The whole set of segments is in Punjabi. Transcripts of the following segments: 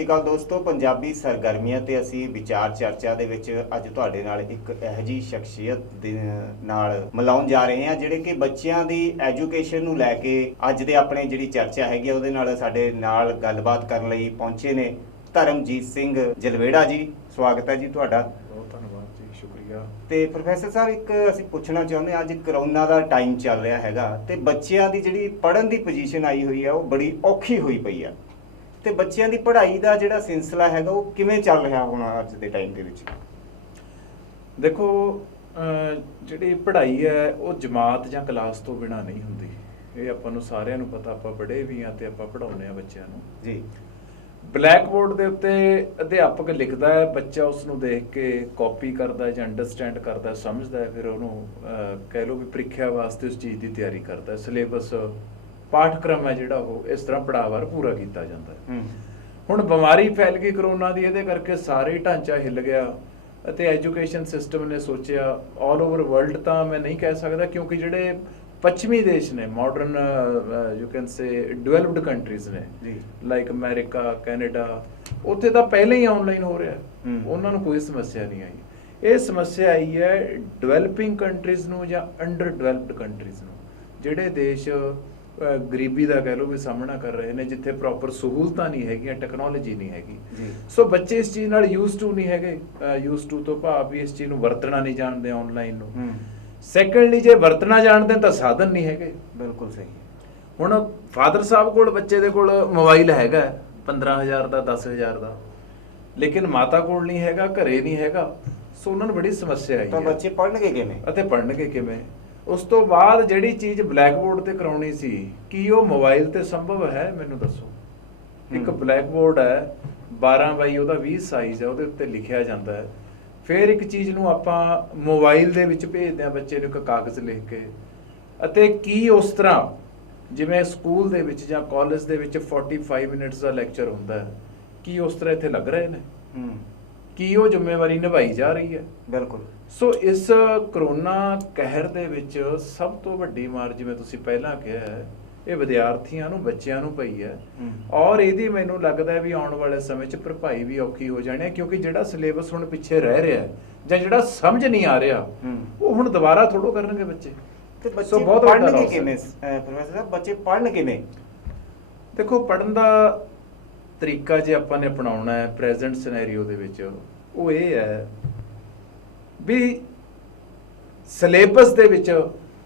ਸ਼੍ਰੀ ਅਕਾਲ ਦੋਸਤੋ, ਪੰਜਾਬੀ ਸਰਗਰਮੀਆਂ ਤੇ ਅਸੀਂ ਵਿਚਾਰ ਚਰਚਾ ਦੇ ਵਿੱਚ ਅੱਜ ਤੁਹਾਡੇ ਨਾਲ ਇੱਕ ਇਹੋ ਜਿਹੀ ਸ਼ਖਸੀਅਤ ਦੇ ਨਾਲ ਮਿਲਾਉਣ ਜਾ ਰਹੇ ਹਾਂ ਜਿਹੜੇ ਕਿ ਬੱਚਿਆਂ ਦੀ ਐਜੂਕੇਸ਼ਨ ਨੂੰ ਲੈ ਕੇ ਅੱਜ ਦੇ ਆਪਣੇ ਜਿਹੜੀ ਚਰਚਾ ਹੈਗੀ ਉਹਦੇ ਨਾਲ ਸਾਡੇ ਨਾਲ ਗੱਲਬਾਤ ਕਰਨ ਲਈ ਪਹੁੰਚੇ ਨੇ ਧਰਮਜੀਤ ਸਿੰਘ ਜਲਵੇੜਾ ਜੀ। ਸਵਾਗਤ ਹੈ ਜੀ ਤੁਹਾਡਾ। ਬਹੁਤ ਧੰਨਵਾਦ ਜੀ, ਸ਼ੁਕਰੀਆ। ਤੇ ਪ੍ਰੋਫੈਸਰ ਸਾਹਿਬ, ਇੱਕ ਅਸੀਂ ਪੁੱਛਣਾ ਚਾਹੁੰਦੇ ਹਾਂ, ਅੱਜ ਕਰੋਨਾ ਦਾ ਟਾਈਮ ਚੱਲ ਰਿਹਾ ਹੈਗਾ ਤੇ ਬੱਚਿਆਂ ਦੀ ਜਿਹੜੀ ਪੜ੍ਹਨ ਦੀ ਪੋਜੀਸ਼ਨ ਆਈ ਹੋਈ ਹੈ ਉਹ ਬੜੀ ਔਖੀ ਹੋਈ ਪਈ ਆ, ਤੇ ਬੱਚਿਆਂ ਦੀ ਪੜ੍ਹਾਈ ਦਾ ਜਿਹੜਾ ਸਿਲਸਿਲਾ ਹੈਗਾ ਉਹ ਕਿਵੇਂ ਚੱਲ ਰਿਹਾ ਹੁਣ ਅੱਜ ਦੇ ਟਾਈਮ ਦੇ ਵਿੱਚ? ਦੇਖੋ, ਜਿਹੜੀ ਪੜ੍ਹਾਈ ਹੈ ਉਹ ਜਮਾਤ ਜਾਂ ਕਲਾਸ ਤੋਂ ਬਿਨਾਂ ਨਹੀਂ ਹੁੰਦੀ। ਇਹ ਆਪਾਂ ਨੂੰ ਸਾਰਿਆਂ ਨੂੰ ਪਤਾ, ਆਪਾਂ ਪੜ੍ਹੇ ਵੀ ਹਾਂ ਤੇ ਆਪਾਂ ਪੜ੍ਹਾਉਂਦੇ ਹਾਂ ਬੱਚਿਆਂ ਨੂੰ ਜੀ। ਬਲੈਕ ਬੋਰਡ ਦੇ ਉੱਤੇ ਅਧਿਆਪਕ ਲਿਖਦਾ ਹੈ, ਬੱਚਾ ਉਸ ਨੂੰ ਦੇਖ ਕੇ ਕਾਪੀ ਕਰਦਾ ਹੈ ਜਾਂ ਅੰਡਰਸਟੈਂਡ ਕਰਦਾ ਹੈ, ਸਮਝਦਾ ਹੈ, ਫਿਰ ਉਹਨੂੰ ਕਹਿ ਲਓ ਵੀ ਪ੍ਰੀਖਿਆ ਵਾਸਤੇ ਉਸ ਚੀਜ਼ ਦੀ ਤਿਆਰੀ ਕਰਦਾ ਹੈ। ਸਿਲੇਬਸ, ਪਾਠਕ੍ਰਮ ਹੈ ਜਿਹੜਾ ਉਹ ਇਸ ਤਰ੍ਹਾਂ ਪੜਾਅਵਾਰ ਪੂਰਾ ਕੀਤਾ ਜਾਂਦਾ ਹੈ। ਹੁਣ ਬਿਮਾਰੀ ਫੈਲ ਗਈ ਕਰੋਨਾ ਦੀ, ਇਹਦੇ ਕਰਕੇ ਸਾਰੇ ਢਾਂਚਾ ਹਿੱਲ ਗਿਆ ਅਤੇ ਐਜੂਕੇਸ਼ਨ ਸਿਸਟਮ ਨੇ ਸੋਚਿਆ, ਆਲ ਓਵਰ ਵਰਲਡ ਤਾਂ ਮੈਂ ਨਹੀਂ ਕਹਿ ਸਕਦਾ ਕਿਉਂਕਿ ਜਿਹੜੇ ਪੱਛਮੀ ਦੇਸ਼ ਨੇ, modern you can say developed countries ਨੇ ਲਾਈਕ ਅਮਰੀਕਾ, ਕੈਨੇਡਾ, ਉੱਥੇ ਤਾਂ ਪਹਿਲਾਂ ਹੀ ਆਨਲਾਈਨ ਹੋ ਰਿਹਾ, ਉਹਨਾਂ ਨੂੰ ਕੋਈ ਸਮੱਸਿਆ ਨਹੀਂ ਆਈ। ਇਹ ਸਮੱਸਿਆ ਆਈ ਹੈ ਡਿਵੈਲਪਿੰਗ ਕੰਟਰੀਜ਼ ਨੂੰ ਜਾਂ ਅੰਡਰ ਡਿਵੈਲਪਡ ਕੰਟਰੀਜ਼ ਨੂੰ, ਜਿਹੜੇ ਦੇਸ਼ ਗਰੀਬੀ ਦਾ ਕਹਿ ਲਓ ਵੀ ਸਾਹਮਣਾ ਕਰ ਰਹੇ ਨੇ, ਜਿੱਥੇ ਪ੍ਰੋਪਰ ਸਹੂਲਤਾਂ ਨਹੀਂ ਹੈਗੀਆਂ, ਟੈਕਨੋਲੋਜੀ ਨਹੀਂ ਹੈਗੀ। ਸੋ ਬੱਚੇ ਇਸ ਚੀਜ਼ ਨਾਲ ਯੂਜ਼ ਟੂ ਨਹੀਂ ਹੈਗੇ। ਯੂਜ਼ ਟੂ ਤੋਂ ਭਾਵ ਵੀ ਇਸ ਚੀਜ਼ ਨੂੰ ਵਰਤਣਾ ਨਹੀਂ ਜਾਣਦੇ ਆਨਲਾਈਨ ਨੂੰ। ਸੈਕੰਡਲੀ, ਜੇ ਵਰਤਣਾ ਜਾਣਦੇ ਤਾਂ ਸਾਧਨ ਨਹੀਂ ਹੈਗੇ। ਬਿਲਕੁਲ ਸਹੀ। ਹੁਣ ਫਾਦਰ ਸਾਹਿਬ ਕੋਲ, ਬੱਚੇ ਦੇ ਕੋਲ ਮੋਬਾਈਲ ਹੈਗਾ 15,000 ਦਾ, 10,000 ਦਾ, ਲੇਕਿਨ ਮਾਤਾ ਕੋਲ ਨਹੀਂ ਹੈਗਾ, ਘਰੇ ਨਹੀਂ ਹੈਗਾ। ਸੋ ਉਹਨਾਂ ਨੂੰ ਬੜੀ ਸਮੱਸਿਆ ਆਈ ਤਾਂ ਬੱਚੇ ਪੜ੍ਹਨਗੇ ਕਿਵੇਂ ਅਤੇ ਪੜ੍ਹਨਗੇ ਕਿਵੇਂ? ਉਸ ਤੋਂ ਬਾਅਦ ਜਿਹੜੀ ਚੀਜ਼ ਬਲੈਕ ਬੋਰਡ ਤੇ ਕਰਾਉਣੀ ਸੀ, ਕੀ ਉਹ ਮੋਬਾਈਲ ਤੇ ਸੰਭਵ ਹੈ? ਮੈਨੂੰ ਦੱਸੋ। ਇੱਕ ਬਲੈਕ ਬੋਰਡ ਹੈ, 12 ਬਾਈ ਉਹਦਾ 20 ਸਾਈਜ਼ ਹੈ, ਉਹਦੇ ਉੱਤੇ ਲਿਖਿਆ ਜਾਂਦਾ ਹੈ। ਫਿਰ ਇੱਕ ਚੀਜ਼ ਨੂੰ ਆਪਾਂ ਮੋਬਾਈਲ ਦੇ ਵਿੱਚ ਭੇਜਦੇ ਹਾਂ ਬੱਚੇ ਨੂੰ ਇੱਕ ਕਾਗਜ਼ ਲਿਖ ਕੇ, ਅਤੇ ਕੀ ਉਸ ਤਰ੍ਹਾਂ ਜਿਵੇਂ ਸਕੂਲ ਦੇ ਵਿੱਚ ਜਾਂ ਕਾਲਜ ਦੇ ਵਿੱਚ 45 ਮਿੰਟਸ ਦਾ ਲੈਕਚਰ ਹੁੰਦਾ ਹੈ, ਕੀ ਉਸ ਤਰ੍ਹਾਂ ਇੱਥੇ ਲੱਗ ਰਹੇ ਨੇ? ਕੀ ਉਹ ਜ਼ਿੰਮੇਵਾਰੀ ਨਿਭਾਈ ਜਾ ਰਹੀ ਹੈ? ਬਿਲਕੁਲ। ਸੋ ਇਸ ਕਰੋਨਾ ਕਹਿਰ ਦੇ ਵਿੱਚ ਸਭ ਤੋਂ ਵੱਡੀ ਮਾਰ, ਜਿਵੇਂ ਤੁਸੀਂ ਪਹਿਲਾਂ ਕਿਹਾ ਹੈ, ਇਹ ਵਿਦਿਆਰਥੀਆਂ ਨੂੰ, ਬੱਚਿਆਂ ਨੂੰ ਪਈ ਹੈ। ਔਰ ਇਹਦੀ ਮੈਨੂੰ ਲੱਗਦਾ ਹੈ ਵੀ ਆਉਣ ਵਾਲੇ ਸਮੇਂ 'ਚ ਭਰਪਾਈ ਵੀ ਔਖੀ ਹੋ ਜਾਣੀ ਹੈ, ਕਿਉਂਕਿ ਜਿਹੜਾ ਸਿਲੇਬਸ ਹੁਣ ਪਿੱਛੇ ਰਹਿ ਰਿਹਾ ਜਾਂ ਜਿਹੜਾ ਸਮਝ ਨਹੀਂ ਆ ਰਿਹਾ, ਉਹ ਹੁਣ ਦੁਬਾਰਾ ਥੋੜ੍ਹਾ ਕਰਨਗੇ ਬੱਚੇ। ਤੇ ਬੱਚੇ ਪੜ੍ਹਨਗੇ ਕਿਵੇਂ ਪ੍ਰੋਫੈਸਰ ਸਾਹਿਬ? ਬੱਚੇ ਪੜ੍ਹਨ ਕਿਵੇਂ? ਦੇਖੋ, ਪੜ੍ਹਨ ਦਾ ਤਰੀਕਾ ਜੇ ਆਪਾਂ ਨੇ ਅਪਣਾਉਣਾ ਹੈ ਪ੍ਰੈਜ਼ੈਂਟ ਸਿਨੈਰੀਓ ਦੇ ਵਿੱਚ, ਉਹ ਇਹ ਹੈ ਵੀ ਸਿਲੇਬਸ ਦੇ ਵਿੱਚ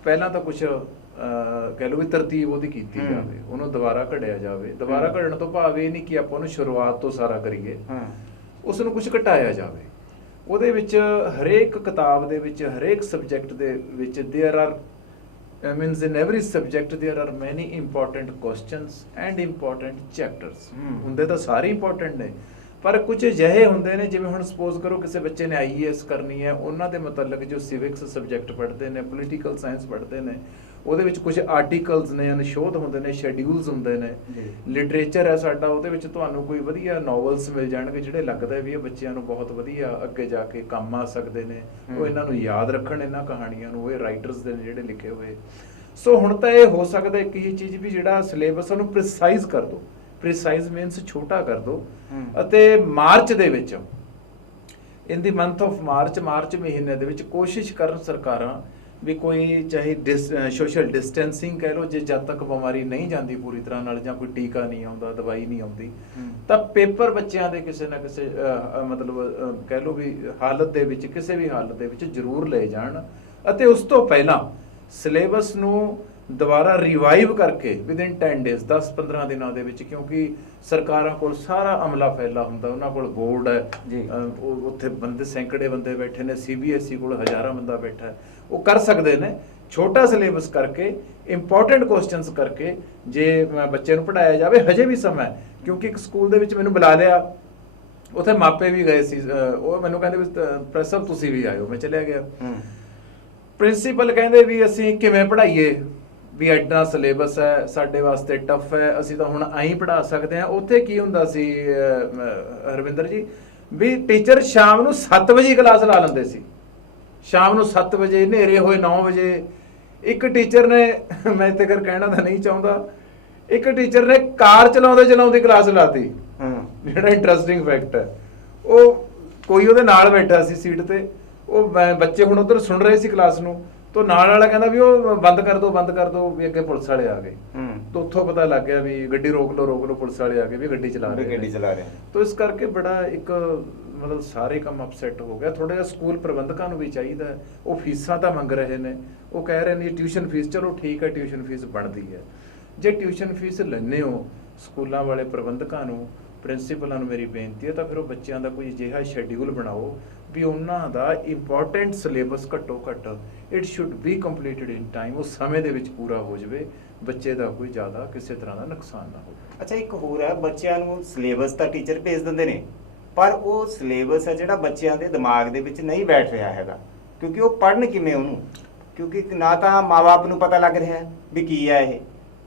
ਪਹਿਲਾਂ ਤਾਂ ਕੁਝ ਕਹਿ ਲਓ ਵੀ ਤਰਤੀਬ ਉਹਦੀ ਕੀਤੀ ਜਾਵੇ, ਉਹਨੂੰ ਦੁਬਾਰਾ ਘੜਿਆ ਜਾਵੇ। ਦੁਬਾਰਾ ਘੜਨ ਤੋਂ ਭਾਵ ਇਹ ਨਹੀਂ ਕਿ ਆਪਾਂ ਉਹਨੂੰ ਸ਼ੁਰੂਆਤ ਤੋਂ ਸਾਰਾ ਕਰੀਏ, ਉਸ ਨੂੰ ਕੁਝ ਘਟਾਇਆ ਜਾਵੇ। ਉਹਦੇ ਵਿੱਚ ਹਰੇਕ ਕਿਤਾਬ ਦੇ ਵਿੱਚ, ਹਰੇਕ ਸਬਜੈਕਟ ਦੇ ਵਿੱਚ there are means in every subject there are many important questions and important chapters। ਹੁੰਦੇ ਤਾਂ ਸਾਰੇ ਇੰਪੋਰਟੈਂਟ ਨੇ, ਪਰ ਕੁਝ ਅਜਿਹੇ ਹੁੰਦੇ ਨੇ, ਜਿਵੇਂ ਹੁਣ ਸਪੋਜ਼ ਕਰੋ ਕਿਸੇ ਬੱਚੇ ਨੇ IAS ਕਰਨੀ ਹੈ, ਉਹਨਾਂ ਦੇ ਮੁਤਲਕ ਜੋ ਸਿਵਿਕਸ ਸਬਜੈਕਟ ਪੜ੍ਹਦੇ ਨੇ, ਪੋਲੀਟੀਕਲ ਸਾਇੰਸ ਪੜ੍ਹਦੇ ਨੇ, ਉਹਦੇ ਵਿੱਚ ਕੁਝ ਆਰਟੀਕਲਸ ਨੇ, ਅਨੁਸ਼ੋਧ ਹੁੰਦੇ ਨੇ, ਸ਼ੈਡਿਊਲਸ ਹੁੰਦੇ ਨੇ। ਲਿਟਰੇਚਰ ਹੈ ਸਾਡਾ, ਉਹਦੇ ਵਿੱਚ ਤੁਹਾਨੂੰ ਕੋਈ ਵਧੀਆ ਨੋਵਲਸ ਮਿਲ ਜਾਣਗੇ ਜਿਹੜੇ ਲੱਗਦਾ ਵੀ ਇਹ ਬੱਚਿਆਂ ਨੂੰ ਬਹੁਤ ਵਧੀਆ ਅੱਗੇ ਜਾ ਕੇ ਕੰਮ ਆ ਸਕਦੇ ਨੇ, ਉਹ ਇਹਨਾਂ ਨੂੰ ਯਾਦ ਰੱਖਣ ਇਹਨਾਂ ਕਹਾਣੀਆਂ ਨੂੰ, ਇਹ ਰਾਈਟਰਸ ਦੇ ਨੇ ਜਿਹੜੇ ਲਿਖੇ ਹੋਏ। ਸੋ ਹੁਣ ਤਾਂ ਇਹ ਹੋ ਸਕਦਾ ਇੱਕ ਹੀ ਚੀਜ਼ ਵੀ ਜਿਹੜਾ ਸਿਲੇਬਸ ਉਹਨੂੰ ਪ੍ਰੀਸਾਈਜ਼ ਕਰ ਦਿਓ, ਪ੍ਰੀਸਾਈਜ਼ ਮੀਨਸ ਛੋਟਾ ਕਰ ਦਿਓ, ਅਤੇ ਮਾਰਚ ਦੇ ਵਿੱਚ, ਇਨ ਦੀ ਮੰਥ ਆਫ ਮਾਰਚ ਮਹੀਨੇ ਦੇ ਵਿੱਚ ਕੋਸ਼ਿਸ਼ ਕਰਨ ਸਰਕਾਰਾਂ ਵੀ ਕੋਈ ਚਾਹੇ ਸੋਸ਼ਲ ਡਿਸਟੈਂਸਿੰਗ ਕਹਿ ਲਓ, ਜੇ ਜਦ ਤੱਕ ਬਿਮਾਰੀ ਨਹੀਂ ਜਾਂਦੀ ਪੂਰੀ ਤਰ੍ਹਾਂ ਨਾਲ ਜਾਂ ਕੋਈ ਟੀਕਾ ਨਹੀਂ ਆਉਂਦਾ, ਦਵਾਈ ਨਹੀਂ ਆਉਂਦੀ, ਤਾਂ ਪੇਪਰ ਬੱਚਿਆਂ ਦੇ ਕਿਸੇ ਨਾ ਕਿਸੇ ਮਤਲਬ ਕਹਿ ਲਓ ਵੀ ਹਾਲਤ ਦੇ ਵਿੱਚ, ਕਿਸੇ ਵੀ ਹਾਲਤ ਦੇ ਵਿੱਚ ਜ਼ਰੂਰ ਲਏ ਜਾਣ। ਅਤੇ ਉਸ ਤੋਂ ਪਹਿਲਾਂ ਸਿਲੇਬਸ ਨੂੰ ਦੁਬਾਰਾ ਰਿਵਾਈਵ ਕਰਕੇ ਵਿਦਿਨ 10 ਡੇਜ਼, 10-15 ਦਿਨਾਂ ਦੇ ਵਿੱਚ, ਕਿਉਂਕਿ ਸਰਕਾਰਾਂ ਕੋਲ ਸਾਰਾ ਅਮਲਾ ਫੈਲਾ ਹੁੰਦਾ, ਉਹਨਾਂ ਕੋਲ ਬੋਰਡ ਹੈ, ਉੱਥੇ ਬੰਦੇ ਸੈਂਕੜੇ ਬੰਦੇ ਬੈਠੇ ਨੇ, CBSE ਕੋਲ ਹਜ਼ਾਰਾਂ ਬੰਦਾ ਬੈਠਾ ਹੈ, ਉਹ ਕਰ ਸਕਦੇ ਨੇ ਛੋਟਾ ਸਿਲੇਬਸ ਕਰਕੇ, ਇੰਪੋਰਟੈਂਟ ਕੁਐਸਚਨਸ ਕਰਕੇ, ਜੇ ਬੱਚੇ ਨੂੰ ਪੜ੍ਹਾਇਆ ਜਾਵੇ। ਹਜੇ ਵੀ ਸਮਾਂ ਹੈ, ਕਿਉਂਕਿ ਇੱਕ ਸਕੂਲ ਦੇ ਵਿੱਚ ਮੈਨੂੰ ਬੁਲਾ ਲਿਆ, ਉੱਥੇ ਮਾਪੇ ਵੀ ਗਏ ਸੀ, ਉਹ ਮੈਨੂੰ ਕਹਿੰਦੇ ਵੀ ਪ੍ਰੋਫੈਸਰ ਸਾਹਿਬ ਤੁਸੀਂ ਵੀ ਆਇਓ, ਮੈਂ ਚਲਿਆ ਗਿਆ। ਪ੍ਰਿੰਸੀਪਲ ਕਹਿੰਦੇ ਵੀ ਅਸੀਂ ਕਿਵੇਂ ਪੜ੍ਹਾਈਏ, ਵੀ ਐਡਾ ਸਿਲੇਬਸ ਹੈ, ਸਾਡੇ ਵਾਸਤੇ ਟਫ ਹੈ, ਅਸੀਂ ਤਾਂ ਹੁਣ ਆਈ ਪੜ੍ਹਾ ਸਕਦੇ ਹਾਂ। ਉੱਥੇ ਕੀ ਹੁੰਦਾ ਸੀ ਹਰਵਿੰਦਰ ਜੀ, ਵੀ ਟੀਚਰ ਸ਼ਾਮ ਨੂੰ 7 ਵਜੇ ਕਲਾਸ ਲਾ ਲੈਂਦੇ ਸੀ, ਸ਼ਾਮ ਨੂੰ 7 ਵਜੇ, ਹਨੇਰੇ ਹੋਏ 9 ਵਜੇ। ਇੱਕ ਟੀਚਰ ਨੇ, ਮੈਂ ਇੱਥੇ ਕਰ ਕਹਿਣਾ ਤਾਂ ਨਹੀਂ ਚਾਹੁੰਦਾ, ਇੱਕ ਟੀਚਰ ਨੇ ਕਾਰ ਚਲਾਉਂਦੇ ਕਲਾਸ ਲਾਤੀ। ਜਿਹੜਾ ਇੰਟਰਸਟਿੰਗ ਫੈਕਟ ਹੈ, ਉਹ ਕੋਈ ਉਹਦੇ ਨਾਲ ਬੈਠਾ ਸੀ ਸੀਟ ਤੇ, ਉਹ ਬੱਚੇ ਹੁਣ ਉਧਰ ਸੁਣ ਰਹੇ ਸੀ ਕਲਾਸ ਨੂੰ, ਤੋ ਨਾਲ ਵਾਲਾ ਕਹਿੰਦਾ ਵੀ ਉਹ ਬੰਦ ਕਰ ਦੋ ਵੀ ਅੱਗੇ ਪੁਲਿਸ ਵਾਲੇ ਆ ਗਏ। ਤਾਂ ਉੱਥੋਂ ਪਤਾ ਲੱਗ ਗਿਆ ਵੀ ਗੱਡੀ ਰੋਕ ਲਓ ਪੁਲਿਸ ਵਾਲੇ ਆ ਗਏ ਵੀ ਗੱਡੀ ਚਲਾ ਰਹੇ। ਤੋ ਇਸ ਕਰਕੇ ਬੜਾ ਇੱਕ ਮਤਲਬ ਸਾਰੇ ਕੰਮ ਅਪਸੈਟ ਹੋ ਗਿਆ। ਥੋੜਾ ਜਿਹਾ ਸਕੂਲ ਪ੍ਰਬੰਧਕਾਂ ਨੂੰ ਵੀ ਚਾਹੀਦਾ, ਉਹ ਫੀਸਾਂ ਤਾਂ ਮੰਗ ਰਹੇ ਨੇ, ਉਹ ਕਹਿ ਰਹੇ ਨੇ ਟਿਊਸ਼ਨ ਫੀਸ, ਚਲੋ ਠੀਕ ਹੈ ਟਿਊਸ਼ਨ ਫੀਸ ਬਣਦੀ ਹੈ, ਜੇ ਟਿਊਸ਼ਨ ਫੀਸ ਲੈਂਦੇ ਹੋ ਸਕੂਲਾਂ ਵਾਲੇ ਪ੍ਰਬੰਧਕਾਂ ਨੂੰ, ਪ੍ਰਿੰਸੀਪਲਾਂ ਨੂੰ ਮੇਰੀ ਬੇਨਤੀ ਹੈ ਤਾਂ ਫਿਰ ਉਹ ਬੱਚਿਆਂ ਦਾ ਕੋਈ ਅਜਿਹਾ ਸ਼ੈਡਿਊਲ ਬਣਾਓ ਵੀ ਉਹਨਾਂ ਦਾ ਇੰਪੋਰਟੈਂਟ ਸਿਲੇਬਸ ਘੱਟੋ ਘੱਟ it should be completed in time, ਉਹ ਸਮੇਂ ਦੇ ਵਿੱਚ ਪੂਰਾ ਹੋ ਜਾਵੇ, ਬੱਚੇ ਦਾ ਕੋਈ ਜ਼ਿਆਦਾ ਕਿਸੇ ਤਰ੍ਹਾਂ ਦਾ ਨੁਕਸਾਨ ਨਾ ਹੋਵੇ। ਅੱਛਾ, ਇੱਕ ਹੋਰ ਹੈ, ਬੱਚਿਆਂ ਨੂੰ ਸਿਲੇਬਸ ਤਾਂ ਟੀਚਰ ਭੇਜ ਦਿੰਦੇ ਨੇ, ਪਰ ਉਹ ਸਿਲੇਬਸ ਹੈ ਜਿਹੜਾ ਬੱਚਿਆਂ ਦੇ ਦਿਮਾਗ ਦੇ ਵਿੱਚ ਨਹੀਂ ਬੈਠ ਰਿਹਾ ਹੈਗਾ, ਕਿਉਂਕਿ ਉਹ ਪੜ੍ਹਨ ਕਿਵੇਂ ਉਹਨੂੰ, ਕਿਉਂਕਿ ਨਾ ਤਾਂ ਮਾਂ-ਬਾਪ ਨੂੰ ਪਤਾ ਲੱਗ ਰਿਹਾ ਵੀ ਕੀ ਹੈ ਇਹ,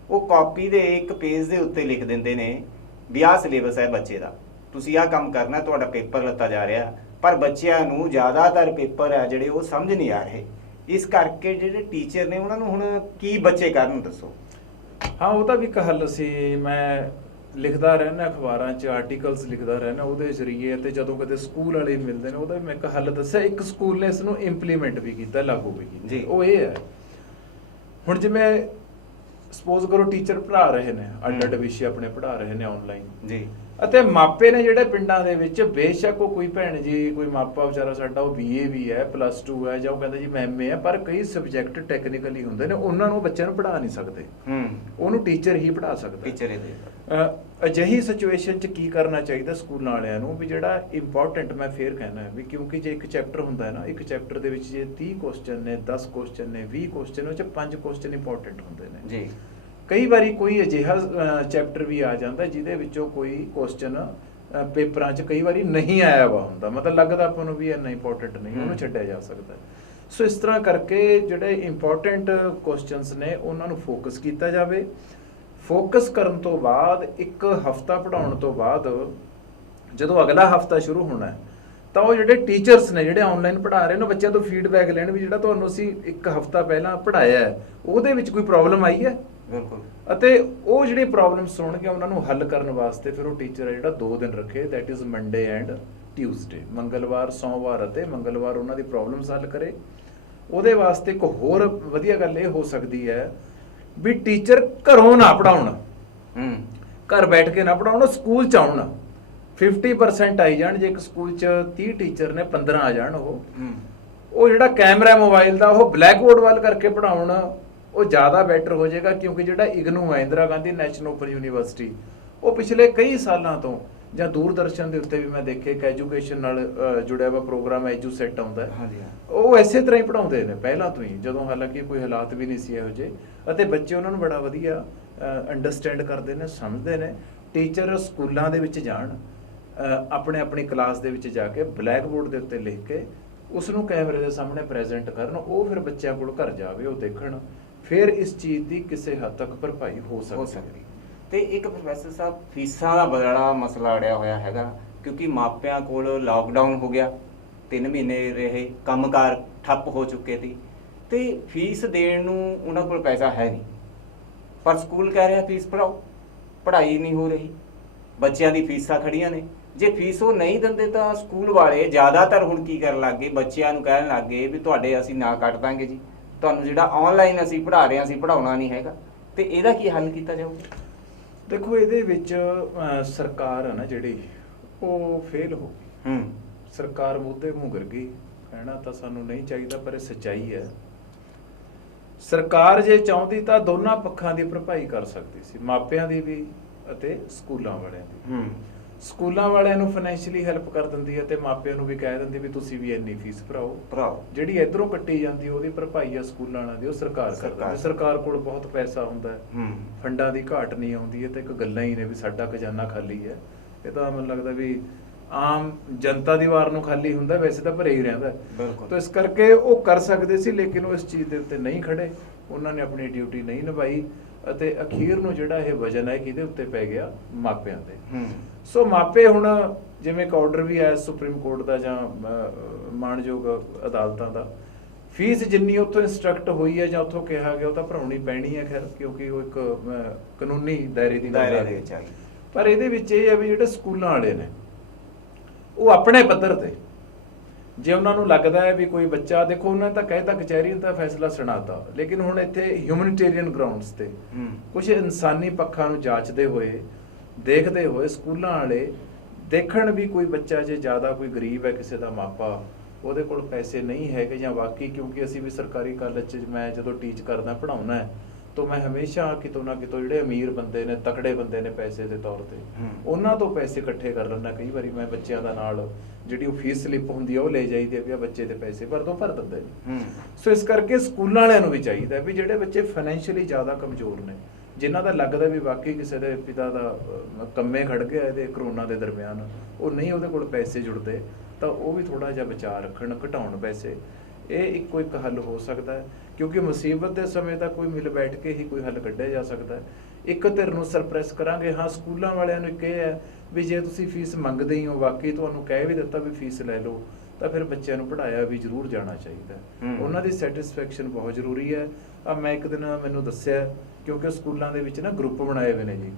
ਉਹ ਕਾਪੀ ਦੇ ਇੱਕ ਪੇਜ ਦੇ ਉੱਤੇ ਲਿਖ ਦਿੰਦੇ ਨੇ ਵੀ ਆਹ ਸਿਲੇਬਸ ਹੈ ਬੱਚੇ ਦਾ, ਤੁਸੀਂ ਆਹ ਕੰਮ ਕਰਨਾ, ਤੁਹਾਡਾ ਪੇਪਰ ਲੱਤਾ ਜਾ ਰਿਹਾ, ਪਰ ਬੱਚਿਆਂ ਨੂੰ ਜ਼ਿਆਦਾਤਰ ਪੇਪਰ ਹੈ ਜਿਹੜੇ ਉਹ ਸਮਝ ਨਹੀਂ ਆ ਰਹੇ। ਇਸ ਕਰਕੇ ਜਿਹੜੇ ਟੀਚਰ ਨੇ ਉਹਨਾਂ ਨੂੰ ਹੁਣ ਕੀ ਬੱਚੇ ਕਰਨ, ਦੱਸੋ। ਹਾਂ, ਉਹਦਾ ਵੀ ਇੱਕ ਹੱਲ ਸੀ। ਮੈਂ ਲਿਖਦਾ ਰਹਿਣਾ ਅਖਬਾਰਾਂ 'ਚ, ਆਰਟੀਕਲਸ ਲਿਖਦਾ ਰਹਿਣਾ ਉਹਦੇ ਜ਼ਰੀਏ, ਅਤੇ ਜਦੋਂ ਕਦੇ ਸਕੂਲ ਵਾਲੇ ਮਿਲਦੇ ਨੇ ਉਹਦਾ ਵੀ ਮੈਂ ਇੱਕ ਹੱਲ ਦੱਸਿਆ। ਇੱਕ ਸਕੂਲ ਨੇ ਇਸ ਨੂੰ ਇੰਪਲੀਮੈਂਟ ਵੀ ਕੀਤਾ, ਲਾਗੂ ਵੀ ਕੀਤਾ ਜੀ। ਉਹ ਇਹ ਹੈ, ਹੁਣ ਜਿਵੇਂ ਸਪੋਜ਼ ਕਰੋ ਟੀਚਰ ਪੜ੍ਹਾ ਰਹੇ ਨੇ, ਅੱਡ ਵਿਸ਼ੇ ਆਪਣੇ ਪੜ੍ਹਾ ਰਹੇ ਨੇ ਆਨਲਾਈਨ ਜੀ, ਅਤੇ ਮਾਪੇ ਨੇ ਜਿਹੜੇ ਪਿੰਡਾਂ ਦੇ ਵਿੱਚ, ਬੇਸ਼ੱਕ ਉਹ ਕੋਈ ਭੈਣ ਜੀ, ਕੋਈ ਮਾਪਾ ਵਿਚਾਰਾ ਸਾਡਾ ਉਹ BA ਵੀ ਹੈ, +2 ਹੈ, ਜਾਂ ਉਹ ਕਹਿੰਦਾ ਜੀ ਮੈਂ MA ਹੈ, ਪਰ ਕਈ ਸਬਜੈਕਟ ਟੈਕਨੀਕਲੀ ਹੁੰਦੇ ਨੇ, ਉਹਨਾਂ ਨੂੰ ਬੱਚਿਆਂ ਨੂੰ ਪੜ੍ਹਾ ਨਹੀਂ ਸਕਦੇ, ਉਹਨੂੰ ਟੀਚਰ ਹੀ ਪੜ੍ਹਾ ਸਕਦਾ। ਟੀਚਰ ਅਜਿਹੀ ਸਿਚੁਏਸ਼ਨ 'ਚ ਕੀ ਕਰਨਾ ਚਾਹੀਦਾ ਸਕੂਲਾਂ ਵਾਲਿਆਂ ਨੂੰ, ਵੀ ਜਿਹੜਾ ਇੰਪੋਰਟੈਂਟ, ਮੈਂ ਫੇਰ ਕਹਿਣਾ ਵੀ ਕਿਉਂਕਿ ਜੇ ਇੱਕ ਚੈਪਟਰ ਹੁੰਦਾ ਹੈ ਨਾ, ਇੱਕ ਚੈਪਟਰ ਦੇ ਵਿੱਚ ਜੇ 30 ਕੁਐਸਚਨ ਨੇ, 10 ਕੁਐਸਚਨ ਨੇ, 20 ਕੁਐਸਚਨ ਨੇ, ਉਹ 'ਚ 5 ਕੁਐਸਚਨ ਇੰਪੋਰਟੈਂਟ ਹੁੰਦੇ ਨੇ ਜੀ। ਕਈ ਵਾਰੀ ਕੋਈ ਅਜਿਹਾ ਚੈਪਟਰ ਵੀ ਆ ਜਾਂਦਾ ਜਿਹਦੇ ਵਿੱਚੋਂ ਕੋਈ ਕੁਐਸਚਨ ਪੇਪਰਾਂ 'ਚ ਕਈ ਵਾਰੀ ਨਹੀਂ ਆਇਆ ਵਾ ਹੁੰਦਾ, ਮਤਲਬ ਲੱਗਦਾ ਆਪਾਂ ਨੂੰ ਵੀ ਇੰਨਾ ਇੰਪੋਰਟੈਂਟ ਨਹੀਂ, ਉਹਨੂੰ ਛੱਡਿਆ ਜਾ ਸਕਦਾ। ਸੋ ਇਸ ਤਰ੍ਹਾਂ ਕਰਕੇ ਜਿਹੜੇ ਇੰਪੋਰਟੈਂਟ ਕੁਐਸਚਨਸ ਨੇ ਉਹਨਾਂ ਨੂੰ ਫੋਕਸ ਕੀਤਾ ਜਾਵੇ। ਫੋਕਸ ਕਰਨ ਤੋਂ ਬਾਅਦ ਇੱਕ ਹਫਤਾ ਪੜ੍ਹਾਉਣ ਤੋਂ ਬਾਅਦ ਜਦੋਂ ਅਗਲਾ ਹਫਤਾ ਸ਼ੁਰੂ ਹੋਣਾ ਤਾਂ ਉਹ ਜਿਹੜੇ ਟੀਚਰਸ ਨੇ ਜਿਹੜੇ ਆਨਲਾਈਨ ਪੜ੍ਹਾ ਰਹੇ ਨੇ, ਬੱਚਿਆਂ ਤੋਂ ਫੀਡਬੈਕ ਲੈਣ ਵੀ ਜਿਹੜਾ ਤੁਹਾਨੂੰ ਅਸੀਂ ਇੱਕ ਹਫਤਾ ਪਹਿਲਾਂ ਪੜ੍ਹਾਇਆ ਹੈ ਉਹਦੇ ਵਿੱਚ ਕੋਈ ਪ੍ਰੋਬਲਮ ਆਈ ਹੈ, ਬਿਲਕੁਲ, ਅਤੇ ਉਹ ਜਿਹੜੀ ਪ੍ਰੋਬਲਮ ਸੁਣ ਕੇ ਉਹਨਾਂ ਨੂੰ ਹੱਲ ਕਰਨ ਵਾਸਤੇ ਫਿਰ ਉਹ ਟੀਚਰ ਹੈ ਜਿਹੜਾ 2 ਦਿਨ ਰੱਖੇ, that is Monday and Tuesday, ਮੰਗਲਵਾਰ, ਸੋਮਵਾਰ ਅਤੇ ਮੰਗਲਵਾਰ ਉਹਨਾਂ ਦੀ ਪ੍ਰੋਬਲਮਸ ਹੱਲ ਕਰੇ। ਉਹਦੇ ਵਾਸਤੇ ਇੱਕ ਹੋਰ ਵਧੀਆ ਗੱਲ ਇਹ ਹੋ ਸਕਦੀ ਹੈ ਵੀ ਟੀਚਰ ਘਰੋਂ ਨਾ ਪੜਾਉਣ, ਘਰ ਬੈਠ ਕੇ ਨਾ ਪੜਾਉਣ, ਸਕੂਲ 'ਚ ਆਉਣ, 50% ਆਈ ਜਾਣ। ਜੇ ਇੱਕ ਸਕੂਲ 'ਚ 30 ਟੀਚਰ ਨੇ 15 ਆ ਜਾਣ, ਉਹ ਜਿਹੜਾ ਕੈਮਰਾ ਮੋਬਾਈਲ ਦਾ ਉਹ ਬਲੈਕ ਬੋਰਡ ਵੱਲ ਕਰਕੇ ਪੜਾਉਣ, ਉਹ ਜ਼ਿਆਦਾ ਬੈਟਰ ਹੋ ਜਾਏਗਾ। ਕਿਉਂਕਿ ਜਿਹੜਾ ਇਗਨੂ ਹੈ, Indira Gandhi national open university, ਉਹ ਪਿਛਲੇ ਕਈ ਸਾਲਾਂ ਤੋਂ, ਜਾਂ ਦੂਰਦਰਸ਼ਨ ਦੇ ਉੱਤੇ ਵੀ ਮੈਂ ਦੇਖੇ ਇੱਕ ਐਜੂਕੇਸ਼ਨ ਨਾਲ ਜੁੜਿਆ ਵਾ ਪ੍ਰੋਗਰਾਮ ਐਜੂਸੈਟ ਆਉਂਦਾ, ਉਹ ਇਸੇ ਤਰ੍ਹਾਂ ਹੀ ਪੜਾਉਂਦੇ ਨੇ ਪਹਿਲਾਂ ਤੋਂ ਹੀ, ਜਦੋਂ ਹਾਲਾਂਕਿ ਕੋਈ ਹਾਲਾਤ ਵੀ ਨਹੀਂ ਸੀ ਇਹੋ ਜਿਹੇ, ਅਤੇ ਬੱਚੇ ਉਹਨਾਂ ਨੂੰ ਬੜਾ ਵਧੀਆ ਅੰਡਰਸਟੈਂਡ ਕਰਦੇ ਨੇ, ਸਮਝਦੇ ਨੇ। ਟੀਚਰ ਸਕੂਲਾਂ ਦੇ ਵਿੱਚ ਜਾਣ, ਆਪਣੀ ਕਲਾਸ ਦੇ ਵਿੱਚ ਜਾ ਕੇ ਬਲੈਕ ਬੋਰਡ ਦੇ ਉੱਤੇ ਲਿਖ ਕੇ ਉਸ ਨੂੰ ਕੈਮਰੇ ਦੇ ਸਾਹਮਣੇ ਪ੍ਰੈਜ਼ੈਂਟ ਕਰਨ, ਉਹ ਫਿਰ ਬੱਚਿਆਂ ਕੋਲ ਘਰ ਜਾਵੇ, ਉਹ ਦੇਖਣ, ਫਿਰ ਇਸ ਚੀਜ਼ ਦੀ ਕਿਸੇ ਹੱਦ ਤੱਕ ਭਰਪਾਈ ਹੋ ਸਕਦੀ। ਤੇ ਇੱਕ ਪ੍ਰੋਫੈਸਰ ਸਾਹਿਬ, ਫੀਸਾਂ ਦਾ ਬੜਾ ਮਸਲਾ ਅੜਿਆ ਹੋਇਆ ਹੈਗਾ, ਕਿਉਂਕਿ ਮਾਪਿਆਂ ਕੋਲ ਲਾਕਡਾਊਨ ਹੋ ਗਿਆ, 3 ਮਹੀਨੇ ਰਹੇ, ਕੰਮਕਾਰ ਠੱਪ ਹੋ ਚੁੱਕੇ ਸੀ, ਤੇ ਫੀਸ ਦੇਣ ਨੂੰ ਉਹਨਾਂ ਕੋਲ ਪੈਸਾ ਹੈ ਨਹੀਂ, ਪਰ ਸਕੂਲ ਕਹਿ ਰਿਹਾ ਫੀਸ ਭਰਾਓ, ਪੜ੍ਹਾਈ ਨਹੀਂ ਹੋ ਰਹੀ, ਬੱਚਿਆਂ ਦੀ ਫੀਸਾਂ ਖੜੀਆਂ ਨੇ। ਜੇ ਫੀਸ ਉਹ ਨਹੀਂ ਦਿੰਦੇ ਤਾਂ ਸਕੂਲ ਵਾਲੇ ਜ਼ਿਆਦਾਤਰ ਹੁਣ ਕੀ ਕਰਨ ਲੱਗ ਗਏ, ਬੱਚਿਆਂ ਨੂੰ ਕਹਿਣ ਲੱਗ ਗਏ ਵੀ ਤੁਹਾਡੇ ਅਸੀਂ ਨਾ ਕੱਟ ਦਾਂਗੇ ਜੀ, ਤੁਹਾਨੂੰ ਜਿਹੜਾ ਆਨਲਾਈਨ ਅਸੀਂ ਪੜ੍ਹਾ ਰਹੇ ਹਾਂ ਅਸੀਂ ਪੜ੍ਹਾਉਣਾ ਨਹੀਂ ਹੈਗਾ। ਤੇ ਇਹਦਾ ਕੀ ਹੱਲ ਕੀਤਾ ਜਾਊਗਾ? ਦੇਖੋ, ਇਹਦੇ ਵਿੱਚ ਸਰਕਾਰ ਹੈ ਨਾ ਜਿਹੜੀ, ਉਹ ਫੇਲ ਹੋ ਗਈ। ਸਰਕਾਰ ਮੁੱਦੇ ਮੂੰਹ ਕਰ ਗਈ, ਕਹਿਣਾ ਤਾਂ ਸਾਨੂੰ ਨਹੀਂ ਚਾਹੀਦਾ ਪਰ ਇਹ ਸੱਚਾਈ ਹੈ। ਸਰਕਾਰ ਜੇ ਚਾਹੁੰਦੀ ਤਾਂ ਦੋਨਾਂ ਪੱਖਾਂ ਦੀ ਭਰਪਾਈ ਕਰ ਸਕਦੀ ਸੀ, ਮਾਪਿਆਂ ਦੀ ਵੀ ਅਤੇ ਸਕੂਲਾਂ ਵਾਲਿਆਂ ਦੀ। ਸਕੂਲਾਂ ਵਾਲਿਆਂ ਨੂੰ ਫਾਈਨੈਂਸ਼ੀਅਲੀ ਹੈਲਪ ਕਰ ਦਿੰਦੀ ਹੈ ਤੇ ਮਾਪਿਆਂ ਨੂੰ ਵੀ ਕਹਿ ਦਿੰਦੀ ਵੀ ਤੁਸੀਂ ਵੀ ਇੰਨੀ ਫੀਸ ਭਰਾਓ। ਜਿਹੜੀ ਇਧਰੋਂ ਕੱਟੀ ਜਾਂਦੀ ਉਹਦੀ ਭਰਪਾਈ ਆ ਸਕੂਲਾਂ ਵਾਲਿਆਂ ਦੀ, ਉਹ ਸਰਕਾਰ ਕਰਦੀ। ਸਰਕਾਰ ਕੋਲ ਬਹੁਤ ਪੈਸਾ ਹੁੰਦਾ ਹੈ, ਫੰਡਾਂ ਦੀ ਘਾਟ ਨਹੀਂ ਆਉਂਦੀ ਹੈ, ਤੇ ਇੱਕ ਗੱਲਾਂ ਹੀ ਨੇ ਵੀ ਸਾਡਾ ਖਜ਼ਾਨਾ ਖਾਲੀ ਹੈ। ਇਹ ਤਾਂ ਮੈਨੂੰ ਲੱਗਦਾ ਵੀ ਆਮ ਜਨਤਾ ਦੀ ਵਾਰ ਨੂੰ ਖਾਲੀ ਹੁੰਦਾ, ਵੈਸੇ ਤਾਂ ਭਰੇ ਹੀ ਰਹਿੰਦਾ। ਤਾਂ ਇਸ ਕਰਕੇ ਉਹ ਕਰ ਸਕਦੇ ਸੀ, ਲੇਕਿਨ ਉਹ ਇਸ ਚੀਜ਼ ਦੇ ਉੱਤੇ ਨਹੀਂ ਖੜੇ, ਉਹਨਾਂ ਨੇ ਆਪਣੀ ਡਿਊਟੀ ਨਹੀਂ ਨਿਭਾਈ, ਅਤੇ ਅਖੀਰ ਨੂੰ ਜਿਹੜਾ ਇਹ ਵਜਨ ਹੈ ਕਿਹਦੇ ਉੱਤੇ ਪੈ ਗਿਆ? ਮਾਪਿਆਂ ਦੇ। ਸੋ ਮਾਪੇ ਹੁਣ, ਜਿਵੇਂ ਇੱਕ ਆਰਡਰ ਵੀ ਆਇਆ ਸੁਪਰੀਮ ਕੋਰਟ ਦਾ ਜਾਂ ਮਾਣਯੋਗ ਅਦਾਲਤਾਂ ਦਾ, ਫੀਸ ਜਿੰਨੀ ਉੱਥੋਂ ਇੰਸਟਰਕਟ ਹੋਈ ਹੈ ਜਾਂ ਉੱਥੋਂ ਕਿਹਾ ਗਿਆ ਉਹ ਤਾਂ ਭਰਾਉਣੀ ਪੈਣੀ ਹੈ, ਖੈਰ, ਕਿਉਂਕਿ ਉਹ ਇੱਕ ਕਾਨੂੰਨੀ ਦਾਇਰੇ ਦੀ ਗੱਲ ਹੈ। ਪਰ ਇਹਦੇ ਵਿੱਚ ਇਹ ਹੈ ਵੀ ਜਿਹੜੇ ਸਕੂਲਾਂ ਵਾਲੇ ਨੇ ਉਹ ਆਪਣੇ ਪੱਧਰ ਤੇ ਜੇ ਉਹਨਾਂ ਨੂੰ ਲੱਗਦਾ ਹੈ ਵੀ ਕੋਈ ਬੱਚਾ, ਦੇਖੋ ਉਹਨਾਂ ਨੇ ਤਾਂ ਕਹਿਤਾ ਕਚਹਿਰੀ ਨੇ ਤਾਂ ਫੈਸਲਾ ਸੁਣਾਤਾ, ਲੇਕਿਨ ਹੁਣ ਇੱਥੇ ਹਿਊਮਨਿਟੇਰੀਅਨ ਗਰਾਊਂਡਸ ਤੇ ਕੁਝ ਇਨਸਾਨੀ ਪੱਖਾਂ ਨੂੰ ਜਾਂਚਦੇ ਹੋਏ, ਦੇਖਦੇ ਹੋਏ ਸਕੂਲਾਂ ਵਾਲੇ ਦੇਖਣ ਵੀ ਕੋਈ ਬੱਚਾ ਜੇ ਜ਼ਿਆਦਾ ਕੋਈ ਗਰੀਬ ਹੈ, ਕਿਸੇ ਦਾ ਮਾਪਾ ਉਹਦੇ ਕੋਲ ਪੈਸੇ ਨਹੀਂ ਹੈਗੇ ਜਾਂ ਵਾਕਈ, ਕਿਉਂਕਿ ਅਸੀਂ ਵੀ ਸਰਕਾਰੀ ਕਾਲਜ 'ਚ ਮੈਂ ਜਦੋਂ ਟੀਚ ਕਰਦਾ ਪੜ੍ਹਾਉਣਾ ਹੈ ਤਾਂ ਮੈਂ ਹਮੇਸ਼ਾ ਕਿਤੋਂ ਨਾ ਕਿਤੋਂ ਜਿਹੜੇ ਅਮੀਰ ਬੰਦੇ ਨੇ, ਤਕੜੇ ਬੰਦੇ ਨੇ ਪੈਸੇ ਦੇ ਤੌਰ ਤੇ, ਉਹਨਾਂ ਤੋਂ ਪੈਸੇ ਇਕੱਠੇ ਕਰ ਲੈਂਦਾ। ਕਈ ਵਾਰੀ ਮੈਂ ਬੱਚਿਆਂ ਦਾ ਨਾਲ ਜਿਹੜੀ ਉਹ ਫੀਸ ਸਲਿੱਪ ਹੁੰਦੀ ਆ ਉਹ ਲੈ ਜਾਈਦੀ ਹੈ ਵੀ ਆ ਬੱਚੇ ਦੇ ਪੈਸੇ ਭਰ ਦਿੰਦੇ ਨੇ। ਸੋ ਇਸ ਕਰਕੇ ਸਕੂਲਾਂ ਵਾਲਿਆਂ ਨੂੰ ਵੀ ਚਾਹੀਦਾ ਵੀ ਜਿਹੜੇ ਬੱਚੇ ਫਾਈਨੈਂਸ਼ੀਅਲੀ ਜ਼ਿਆਦਾ ਕਮਜ਼ੋਰ ਨੇ, ਜਿਨ੍ਹਾਂ ਦਾ ਲੱਗਦਾ ਵੀ ਵਾਕਈ ਕਿਸੇ ਦੇ ਪਿਤਾ ਦਾ ਕੰਮੇ ਖੜ ਗਿਆ ਇਹਦੇ ਕਰੋਨਾ ਦੇ ਦਰਮਿਆਨ, ਉਹ ਨਹੀਂ ਉਹਦੇ ਕੋਲ ਪੈਸੇ ਜੁੜਦੇ, ਤਾਂ ਉਹ ਵੀ ਥੋੜਾ ਜਿਹਾ ਬਚਾ ਰੱਖਣ, ਘਟਾਉਣ ਪੈਸੇ। ਇਹ ਇੱਕੋ ਇੱਕ ਹੱਲ ਹੋ ਸਕਦਾ ਹੈ, ਕਿਉਂਕਿ ਮੁਸੀਬਤ ਦੇ ਸਮੇਂ ਤਾਂ ਕੋਈ ਮਿਲ ਬੈਠ ਕੇ ਹੀ ਕੋਈ ਹੱਲ ਕੱਢਿਆ ਜਾ ਸਕਦਾ ਹੈ। ਇੱਕ ਧਿਰ ਨੂੰ ਸਰਪ੍ਰੈਸ ਕਰਾਂਗੇ। ਹਾਂ, ਸਕੂਲਾਂ ਵਾਲਿਆਂ ਨੂੰ ਇੱਕ ਇਹ ਹੈ ਵੀ ਜੇ ਤੁਸੀਂ ਫੀਸ ਮੰਗਦੇ ਹੀ ਹੋ, ਵਾਕਈ ਤੁਹਾਨੂੰ ਕਹਿ ਵੀ ਦਿੱਤਾ ਵੀ ਫੀਸ ਲੈ ਲਓ, ਤਾਂ ਫਿਰ ਬੱਚਿਆਂ ਨੂੰ ਪੜ੍ਹਾਇਆ ਵੀ ਜ਼ਰੂਰ ਜਾਣਾ ਚਾਹੀਦਾ। ਉਹਨਾਂ ਦੀ ਸੈਟਿਸਫੈਕਸ਼ਨ ਬਹੁਤ ਜ਼ਰੂਰੀ ਹੈ। ਮੈਂ ਇੱਕ ਦਿਨ ਮੈਨੂੰ ਦੱਸਿਆ, ਕਿਉਂਕਿ ਸਕੂਲਾਂ ਦੇ ਵਿੱਚ ਨਾ ਗਰੁੱਪ ਬਣਾਏ ਹੋਏ ਨੇ ਜੀ,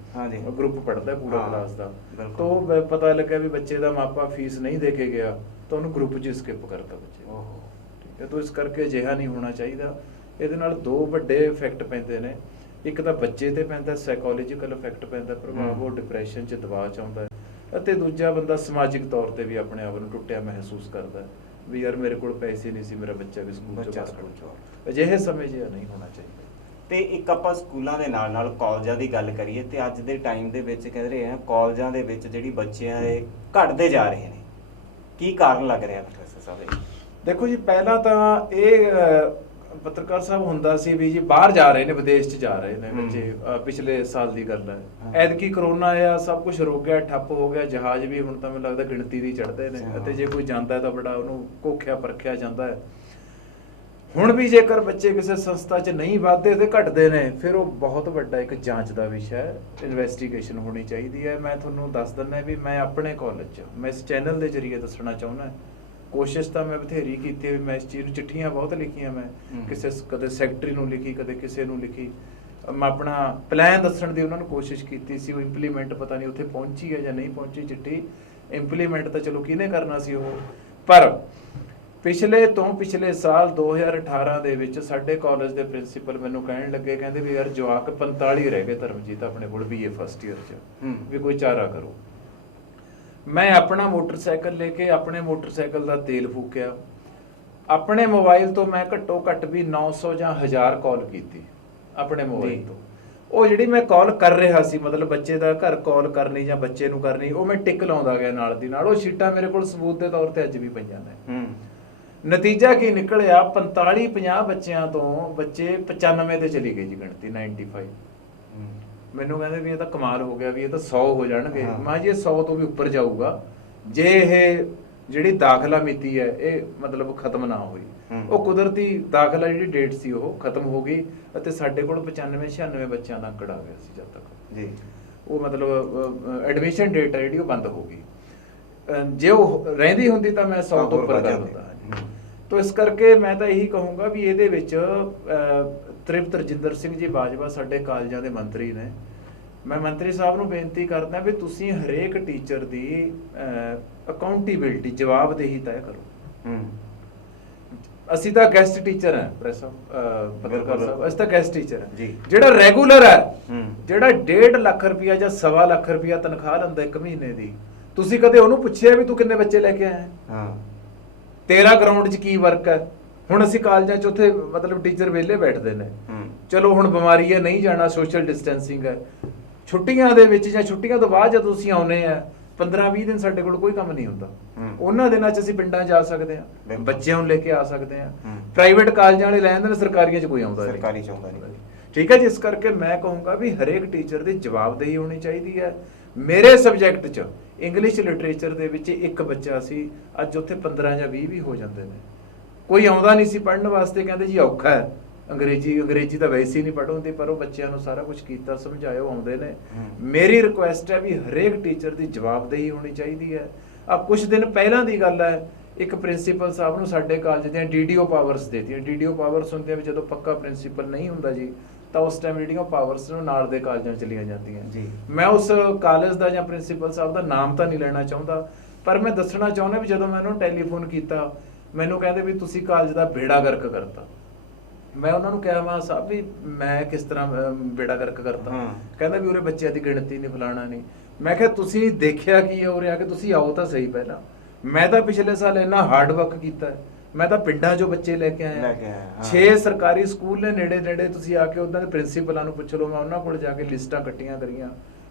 ਗਰੁੱਪ ਪੜ੍ਹਦਾ ਪੂਰਾ ਕਲਾਸ ਦਾ, ਤਾਂ ਪਤਾ ਲੱਗਿਆ ਵੀ ਬੱਚੇ ਦਾ ਮਾਪਾ ਫੀਸ ਨਹੀਂ ਦੇ ਕੇ ਗਿਆ ਤਾਂ ਉਹਨੂੰ ਗਰੁੱਪ 'ਚ ਸਕਿਪ ਕਰਤਾ ਬੱਚੇ। ਠੀਕ ਹੈ, ਤਾਂ ਇਸ ਕਰਕੇ ਅਜਿਹਾ ਨਹੀਂ ਹੋਣਾ ਚਾਹੀਦਾ। ਇਹਦੇ ਨਾਲ ਦੋ ਵੱਡੇ ਇਫੈਕਟ ਪੈਂਦੇ ਨੇ। ਇੱਕ ਤਾਂ ਬੱਚੇ ਤੇ ਪੈਂਦਾ ਸਾਈਕੋਲੋਜੀਕਲ ਇਫੈਕਟ ਪੈਂਦਾ, ਪ੍ਰਭਾਵ, ਉਹ ਡਿਪਰੈਸ਼ਨ 'ਚ ਦਬਾਅ 'ਚ ਆਉਂਦਾ, ਅਤੇ ਦੂਜਾ ਬੰਦਾ ਸਮਾਜਿਕ ਤੌਰ ਤੇ ਵੀ ਆਪਣੇ ਆਪ ਨੂੰ ਟੁੱਟਿਆ ਮਹਿਸੂਸ ਕਰਦਾ ਵੀ ਯਾਰ ਮੇਰੇ ਕੋਲ ਪੈਸੇ ਨਹੀਂ ਸੀ, ਮੇਰਾ ਬੱਚਾ ਵੀ ਸਕੂਲ 'ਚ ਬਾਹਰ। ਅਜਿਹੇ ਸਮੇਂ ਜਿਹਾ ਨਹੀਂ ਹੋਣਾ ਚਾਹੀਦਾ। ਤੇ ਇੱਕ ਆਪਾਂ ਸਕੂਲਾਂ ਦੇ ਨਾਲ ਨਾਲ ਕਾਲਜਾਂ ਦੀ ਗੱਲ ਕਰੀਏ, ਤੇ ਅੱਜ ਦੇ ਟਾਈਮ ਦੇ ਵਿੱਚ ਕਹਿ ਰਹੇ ਆ ਕਾਲਜਾਂ ਦੇ ਵਿੱਚ ਜਿਹੜੀ ਬੱਚਿਆਂ ਦੇ ਘਟਦੇ ਜਾ ਰਹੇ ਨੇ, ਕੀ ਕਾਰਨ ਲੱਗ ਰਿਹਾ ਪ੍ਰੋਫੈਸਰ ਸਾਹਿਬ? ਦੇਖੋ ਜੀ, ਪਹਿਲਾਂ ਤਾਂ ਇਹ ਪੱਤਰਕਾਰ ਸਾਹਿਬ ਹੁੰਦਾ ਸੀ ਵੀ ਜੀ ਬਾਹਰ ਜਾ ਰਹੇ ਨੇ, ਵਿਦੇਸ਼ 'ਚ ਜਾ ਰਹੇ ਨੇ ਬੱਚੇ, ਪਿਛਲੇ ਸਾਲ ਦੀ ਗੱਲ ਹੈ। ਐਤਕੀ ਕਰੋਨਾ ਆਇਆ, ਸਭ ਕੁਝ ਰੁਕ ਗਿਆ, ਠੱਪ ਹੋ ਗਿਆ, ਜਹਾਜ਼ ਵੀ ਹੁਣ ਤਾਂ ਮੈਨੂੰ ਲੱਗਦਾ ਗਿਣਤੀ ਦੀ ਚੜ੍ਹਦੇ ਨੇ, ਅਤੇ ਜੇ ਕੋਈ ਜਾਂਦਾ ਤਾਂ ਬੜਾ ਉਹਨੂੰ ਘੋਖਿਆ ਪਰਖਿਆ ਜਾਂਦਾ ਹੈ। ਹੁਣ ਵੀ ਜੇਕਰ ਬੱਚੇ ਕਿਸੇ ਸੰਸਥਾ 'ਚ ਨਹੀਂ ਵੱਧਦੇ ਤੇ ਘਟਦੇ ਨੇ, ਫਿਰ ਉਹ ਬਹੁਤ ਵੱਡਾ ਇੱਕ ਜਾਂਚ ਦਾ ਵਿਸ਼ਾ ਹੈ, ਇਨਵੈਸਟੀਗੇਸ਼ਨ ਹੋਣੀ ਚਾਹੀਦੀ ਹੈ। ਮੈਂ ਤੁਹਾਨੂੰ ਦੱਸ ਦਿੰਦਾ ਵੀ ਮੈਂ ਆਪਣੇ ਕਾਲਜ 'ਚ, ਮੈਂ ਇਸ ਚੈਨਲ ਦੇ ਜ਼ਰੀਏ ਦੱਸਣਾ ਚਾਹੁੰਦਾ, ਕੋਸ਼ਿਸ਼ ਤਾਂ ਮੈਂ ਬਥੇਰੀ ਕੀਤੀ, ਮੈਂ ਇਸ ਚੀਜ਼ ਨੂੰ ਚਿੱਠੀਆਂ ਬਹੁਤ ਲਿਖੀਆਂ, ਮੈਂ ਕਦੇ ਸੈਕਟਰੀ ਨੂੰ ਲਿਖੀ, ਕਦੇ ਕਿਸੇ ਨੂੰ ਲਿਖੀ, ਮੈਂ ਆਪਣਾ ਪਲਾਨ ਦੱਸਣ ਦੀ ਉਹਨਾਂ ਨੂੰ ਕੋਸ਼ਿਸ਼ ਕੀਤੀ ਸੀ। ਉਹ ਇੰਪਲੀਮੈਂਟ ਪਤਾ ਨਹੀਂ ਉੱਥੇ ਪਹੁੰਚੀ ਹੈ ਜਾਂ ਨਹੀਂ ਪਹੁੰਚੀ ਚਿੱਠੀ, ਇੰਪਲੀਮੈਂਟ ਤਾਂ ਚਲੋ ਕਿਹਨੇ ਕਰਨਾ ਸੀ ਉਹ। ਪਰ ਪਿਛਲੇ ਸਾਲ 2018 ਦੇ ਵਿੱਚ ਸਾਡੇ ਕਾਲਜ ਦੇ ਪ੍ਰਿੰਸੀਪਲ ਮੈਨੂੰ ਕਹਿਣ ਲੱਗੇ, ਕਹਿੰਦੇ ਵੀ ਯਾਰ ਜਵਾਕ 45 ਰਹਿ ਗਏ ਧਰਮਜੀਤ ਆਪਣੇ ਕੋਲ BA ਫਸਟ ਈਅਰ 'ਚ, ਵੀ ਕੋਈ ਚਾਰਾ ਕਰੋ। ਮੈਂ ਆਪਣਾ ਮੋਟਰਸਾਈਕਲ ਲੈ ਕੇ ਆਪਣੇ ਮੋਟਰਸਾਈਕਲ ਦਾ ਤੇਲ ਫੂਕਿਆ, ਆਪਣੇ ਮੋਬਾਈਲ ਤੋਂ ਮੈਂ ਘੱਟੋ ਘੱਟ ਵੀ 900 ਜਾਂ 1000 ਕਾਲ ਕੀਤੀ ਆਪਣੇ ਮੋਬਾਈਲ ਤੋਂ। ਉਹ ਜਿਹੜੀ ਮੈਂ ਕਾਲ ਕਰ ਰਿਹਾ ਸੀ, ਮਤਲਬ ਬੱਚੇ ਦਾ ਘਰ ਕਾਲ ਕਰਨੀ ਜਾਂ ਬੱਚੇ ਨੂੰ ਕਰਨੀ, ਉਹ ਮੈਂ ਟਿਕ ਲਾਉਂਦਾ ਗਿਆ ਨਾਲ ਦੀ ਨਾਲ। ਉਹ ਸ਼ੀਟਾਂ ਮੇਰੇ ਕੋਲ ਸਬੂਤ ਦੇ ਤੌਰ ਤੇ ਅੱਜ ਵੀ ਪਈਆਂ ਨੇ। ਨਤੀਜਾ ਕੀ ਨਿਕਲਿਆ, 45-50 ਬੱਚਿਆਂ ਤੋਂ ਬੱਚੇ 95 ਤੇ ਚਲੀ ਗਈ ਜੀ ਗਿਣਤੀ, 95। ਮੈਨੂੰ ਕਹਿੰਦੇ ਵੀ ਇਹ ਤਾਂ ਕਮਾਲ ਹੋ ਗਿਆ, ਵੀ ਇਹ ਤਾਂ 100 ਹੋ ਜਾਣਗੇ। ਮੈਂ ਜੀ 100 ਤੋਂ ਵੀ ਉੱਪਰ ਜਾਊਗਾ ਜੇ ਇਹ ਜਿਹੜੀ ਦਾਖਲਾ ਮਿਤੀ ਹੈ ਇਹ ਮਤਲਬ ਖਤਮ ਨਾ ਹੋਈ। ਉਹ ਕੁਦਰਤੀ ਦਾਖਲਾ ਜਿਹੜੀ ਡੇਟ ਸੀ ਉਹ ਖਤਮ ਹੋ ਗਈ, ਅਤੇ ਸਾਡੇ ਕੋਲ 95-96 ਬੱਚਿਆਂ ਦਾ ਅੰਕੜਾ ਆ ਗਿਆ ਸੀ ਜਦ ਤੱਕ ਜੀ। ਉਹ ਮਤਲਬ ਐਡਮਿਸ਼ਨ ਡੇਟ ਹੈ ਜਿਹੜੀ ਉਹ ਬੰਦ ਹੋ ਗਈ। ਜੇ ਉਹ ਰਹਿੰਦੀ ਹੁੰਦੀ ਤਾਂ ਮੈਂ 100 ਤੋਂ ਉੱਪਰ ਕਰ ਦਿੰਦਾ। ਤੋ ਇਸ ਕਰਕੇ ਮੈਂ ਤਾਂ ਇਹੀ ਕਹੂੰਗਾ ਵੀ ਇਹਦੇ ਵਿੱਚ ਤ੍ਰਿਪਤ ਰਜਿੰਦਰ ਸਿੰਘ ਜੀ ਬਾਜਵਾ ਸਾਡੇ ਕਾਲਜਾਂ ਦੇ ਮੰਤਰੀ ਨੇ। ਮੈਂ ਮੰਤਰੀ ਸਾਹਿਬ ਨੂੰ ਬੇਨਤੀ ਕਰਦਾ ਵੀ ਤੁਸੀਂ ਹਰੇਕ ਟੀਚਰ ਦੀ ਅਕਾਊਂਟੇਬਿਲਟੀ, ਜਵਾਬਦੇਹੀ ਤੈਅ ਕਰੋ। ਅਸੀਂ ਤਾਂ ਗੈਸਟ ਟੀਚਰ ਹਾਂ ਪੱਤਰਕਾਰ ਸਾਹਿਬ, ਅਸੀਂ ਤਾਂ ਗੈਸਟ ਟੀਚਰ ਹਾਂ। ਜਿਹੜਾ ਰੈਗੂਲਰ ਹੈ, ਜਿਹੜਾ 1.5 ਲੱਖ ਰੁਪਇਆ ਜਾਂ 1.25 ਲੱਖ ਰੁਪਇਆ ਤਨਖਾਹ ਲੈਂਦਾ ਇੱਕ ਮਹੀਨੇ ਦੀ, ਤੁਸੀਂ ਕਦੇ ਉਹਨੂੰ ਪੁੱਛਿਆ ਵੀ ਤੂੰ ਕਿੰਨੇ ਬੱਚੇ ਲੈ ਕੇ ਆਇਆ, ਤੇਰਾ ਗਰਾਊਂਡ 'ਚ ਕੀ ਵਰਕ ਹੈ? ਹੁਣ ਅਸੀਂ ਕਾਲਜਾਂ 'ਚ ਉੱਥੇ ਮਤਲਬ ਟੀਚਰ ਵਿਹਲੇ ਬੈਠਦੇ ਨੇ, ਚਲੋ ਹੁਣ ਬਿਮਾਰੀ ਹੈ ਨਹੀਂ ਜਾਣਾ, ਸੋਸ਼ਲ ਡਿਸਟੈਂਸਿੰਗ ਹੈ। ਛੁੱਟੀਆਂ ਦੇ ਵਿੱਚ ਜਾਂ ਛੁੱਟੀਆਂ ਤੋਂ ਬਾਅਦ ਜਦੋਂ ਤੁਸੀਂ ਆਉਨੇ ਆ 15-20 ਦਿਨ ਸਾਡੇ ਕੋਲ ਕੋਈ ਕੰਮ ਨਹੀਂ ਹੁੰਦਾ, ਉਹਨਾਂ ਦਿਨਾਂ 'ਚ ਅਸੀਂ ਪਿੰਡਾਂ ਜਾ ਸਕਦੇ ਹਾਂ, ਬੱਚਿਆਂ ਨੂੰ ਲੈ ਕੇ ਆ ਸਕਦੇ ਹਾਂ। ਪ੍ਰਾਈਵੇਟ ਕਾਲਜਾਂ ਵਾਲੇ ਲੈ ਜਾਂਦੇ ਨੇ, ਸਰਕਾਰੀਆਂ 'ਚ ਕੋਈ ਆਉਂਦਾ ਨਹੀਂ, ਸਰਕਾਰੀ 'ਚ ਆਉਂਦਾ ਨਹੀਂ। ਠੀਕ ਹੈ ਜੀ, ਇਸ ਕਰਕੇ ਮੈਂ ਕਹੂੰਗਾ ਵੀ ਹਰੇਕ ਟੀਚਰ ਦੀ ਜਵਾਬਦੇਹੀ ਹੋਣੀ ਚਾਹੀਦੀ ਹੈ। ਮੇਰੇ ਸਬਜੈਕਟ 'ਚ ਇੰਗਲਿਸ਼ ਲਿਟਰੇਚਰ ਦੇ ਵਿੱਚ ਇੱਕ ਬੱਚਾ ਸੀ, ਅੱਜ ਉੱਥੇ 15 ਜਾਂ 20 ਵੀ ਹੋ ਜਾਂਦੇ ਨੇ। ਕੋਈ ਆਉਂਦਾ ਨਹੀਂ ਸੀ ਪੜ੍ਹਨ ਵਾਸਤੇ, ਕਹਿੰਦੇ ਜੀ ਔਖਾ ਹੈ, ਅੰਗਰੇਜ਼ੀ ਤਾਂ ਵੈਸੇ ਹੀ ਨਹੀਂ ਪੜ੍ਹ ਹੁੰਦੀ, ਪਰ ਉਹ ਬੱਚਿਆਂ ਨੂੰ ਸਾਰਾ ਕੁਝ ਕੀਤਾ, ਸਮਝਾਇਆ, ਆਉਂਦੇ ਨੇ। ਮੇਰੀ ਰਿਕੁਐਸਟ ਹੈ ਵੀ ਹਰੇਕ ਟੀਚਰ ਦੀ ਜਵਾਬਦੇਹੀ ਹੋਣੀ ਚਾਹੀਦੀ ਹੈ। ਕੁਝ ਦਿਨ ਪਹਿਲਾਂ ਦੀ ਗੱਲ ਹੈ, ਇੱਕ ਪ੍ਰਿੰਸੀਪਲ ਸਾਹਿਬ ਨੂੰ ਸਾਡੇ ਕਾਲਜ ਦੀਆਂ DDO ਪਾਵਰਸ ਦੇਤੀਆਂ। DDO ਪਾਵਰਸ ਹੁੰਦੀਆਂ ਵੀ ਜਦੋਂ ਪੱਕਾ ਪ੍ਰਿੰਸੀਪਲ ਨਹੀਂ ਹੁੰਦਾ ਜੀ, ਤਾਂ ਉਸ ਟਾਈਮ ਜਿਹੜੀਆਂ ਪਾਵਰਸ ਨੇ ਨਾਲ ਦੇ ਕਾਲਜਾਂ ਚਲੀਆਂ ਜਾਂਦੀਆਂ ਜੀ। ਮੈਂ ਉਸ ਕਾਲਜ ਦਾ ਜਾਂ ਪ੍ਰਿੰਸੀਪਲ ਸਾਹਿਬ ਦਾ ਨਾਮ ਤਾਂ ਨਹੀਂ ਲੈਣਾ ਚਾਹੁੰਦਾ, ਪਰ ਮੈਂ ਦੱਸਣਾ ਚਾਹੁੰਦਾ ਵੀ ਜਦੋਂ ਮੈਂ ਉਹਨੂੰ ਟੈਲੀਫੋਨ ਕੀਤਾ, ਮੈਨੂੰ ਕਹਿੰਦੇ ਵੀ ਤੁਸੀਂ ਕਾਲਜ ਦਾ ਬੇੜਾ ਗਰਕ ਕਰਤਾ। ਮੈਂ ਉਹਨਾਂ ਨੂੰ ਕਿਹਾ ਮੈਂ ਸਾਹਿਬ ਵੀ ਮੈਂ ਕਿਸ ਤਰ੍ਹਾਂ ਬੇੜਾ ਗਰਕ ਕਰਤਾ? ਕਹਿੰਦਾ ਵੀ ਉਰੇ ਬੱਚਿਆਂ ਦੀ ਗਿਣਤੀ ਨਹੀਂ, ਫਲਾਣਾ ਨਹੀਂ। ਮੈਂ ਕਿਹਾ ਤੁਸੀਂ ਦੇਖਿਆ ਕੀ ਹੈ ਉਰੇ ਆ ਕੇ? ਤੁਸੀਂ ਆਓ ਤਾਂ ਸਹੀ ਪਹਿਲਾਂ। ਮੈਂ ਤਾਂ ਪਿਛਲੇ ਸਾਲ ਇੰਨਾ ਹਾਰਡ ਵਰਕ ਕੀਤਾ, ਮੈਂ ਤਾਂ ਪਿੰਡਾਂ 'ਚੋਂ ਬੱਚੇ ਲੈ ਕੇ ਆਇਆ। 6 ਸਰਕਾਰੀ ਸਕੂਲ ਨੇ ਨੇੜੇ ਨੇੜੇ, ਤੁਸੀਂ ਆ ਕੇ ਉਹਨਾਂ ਦੇ ਪ੍ਰਿੰਸੀਪਲਾਂ ਨੂੰ ਪੁੱਛ ਲਓ। ਮੈਂ ਉਹਨਾਂ ਕੋਲ ਜਾ ਕੇ ਲਿਸਟਾਂ ਕੱਟੀਆਂ ਕਰੀਆਂ,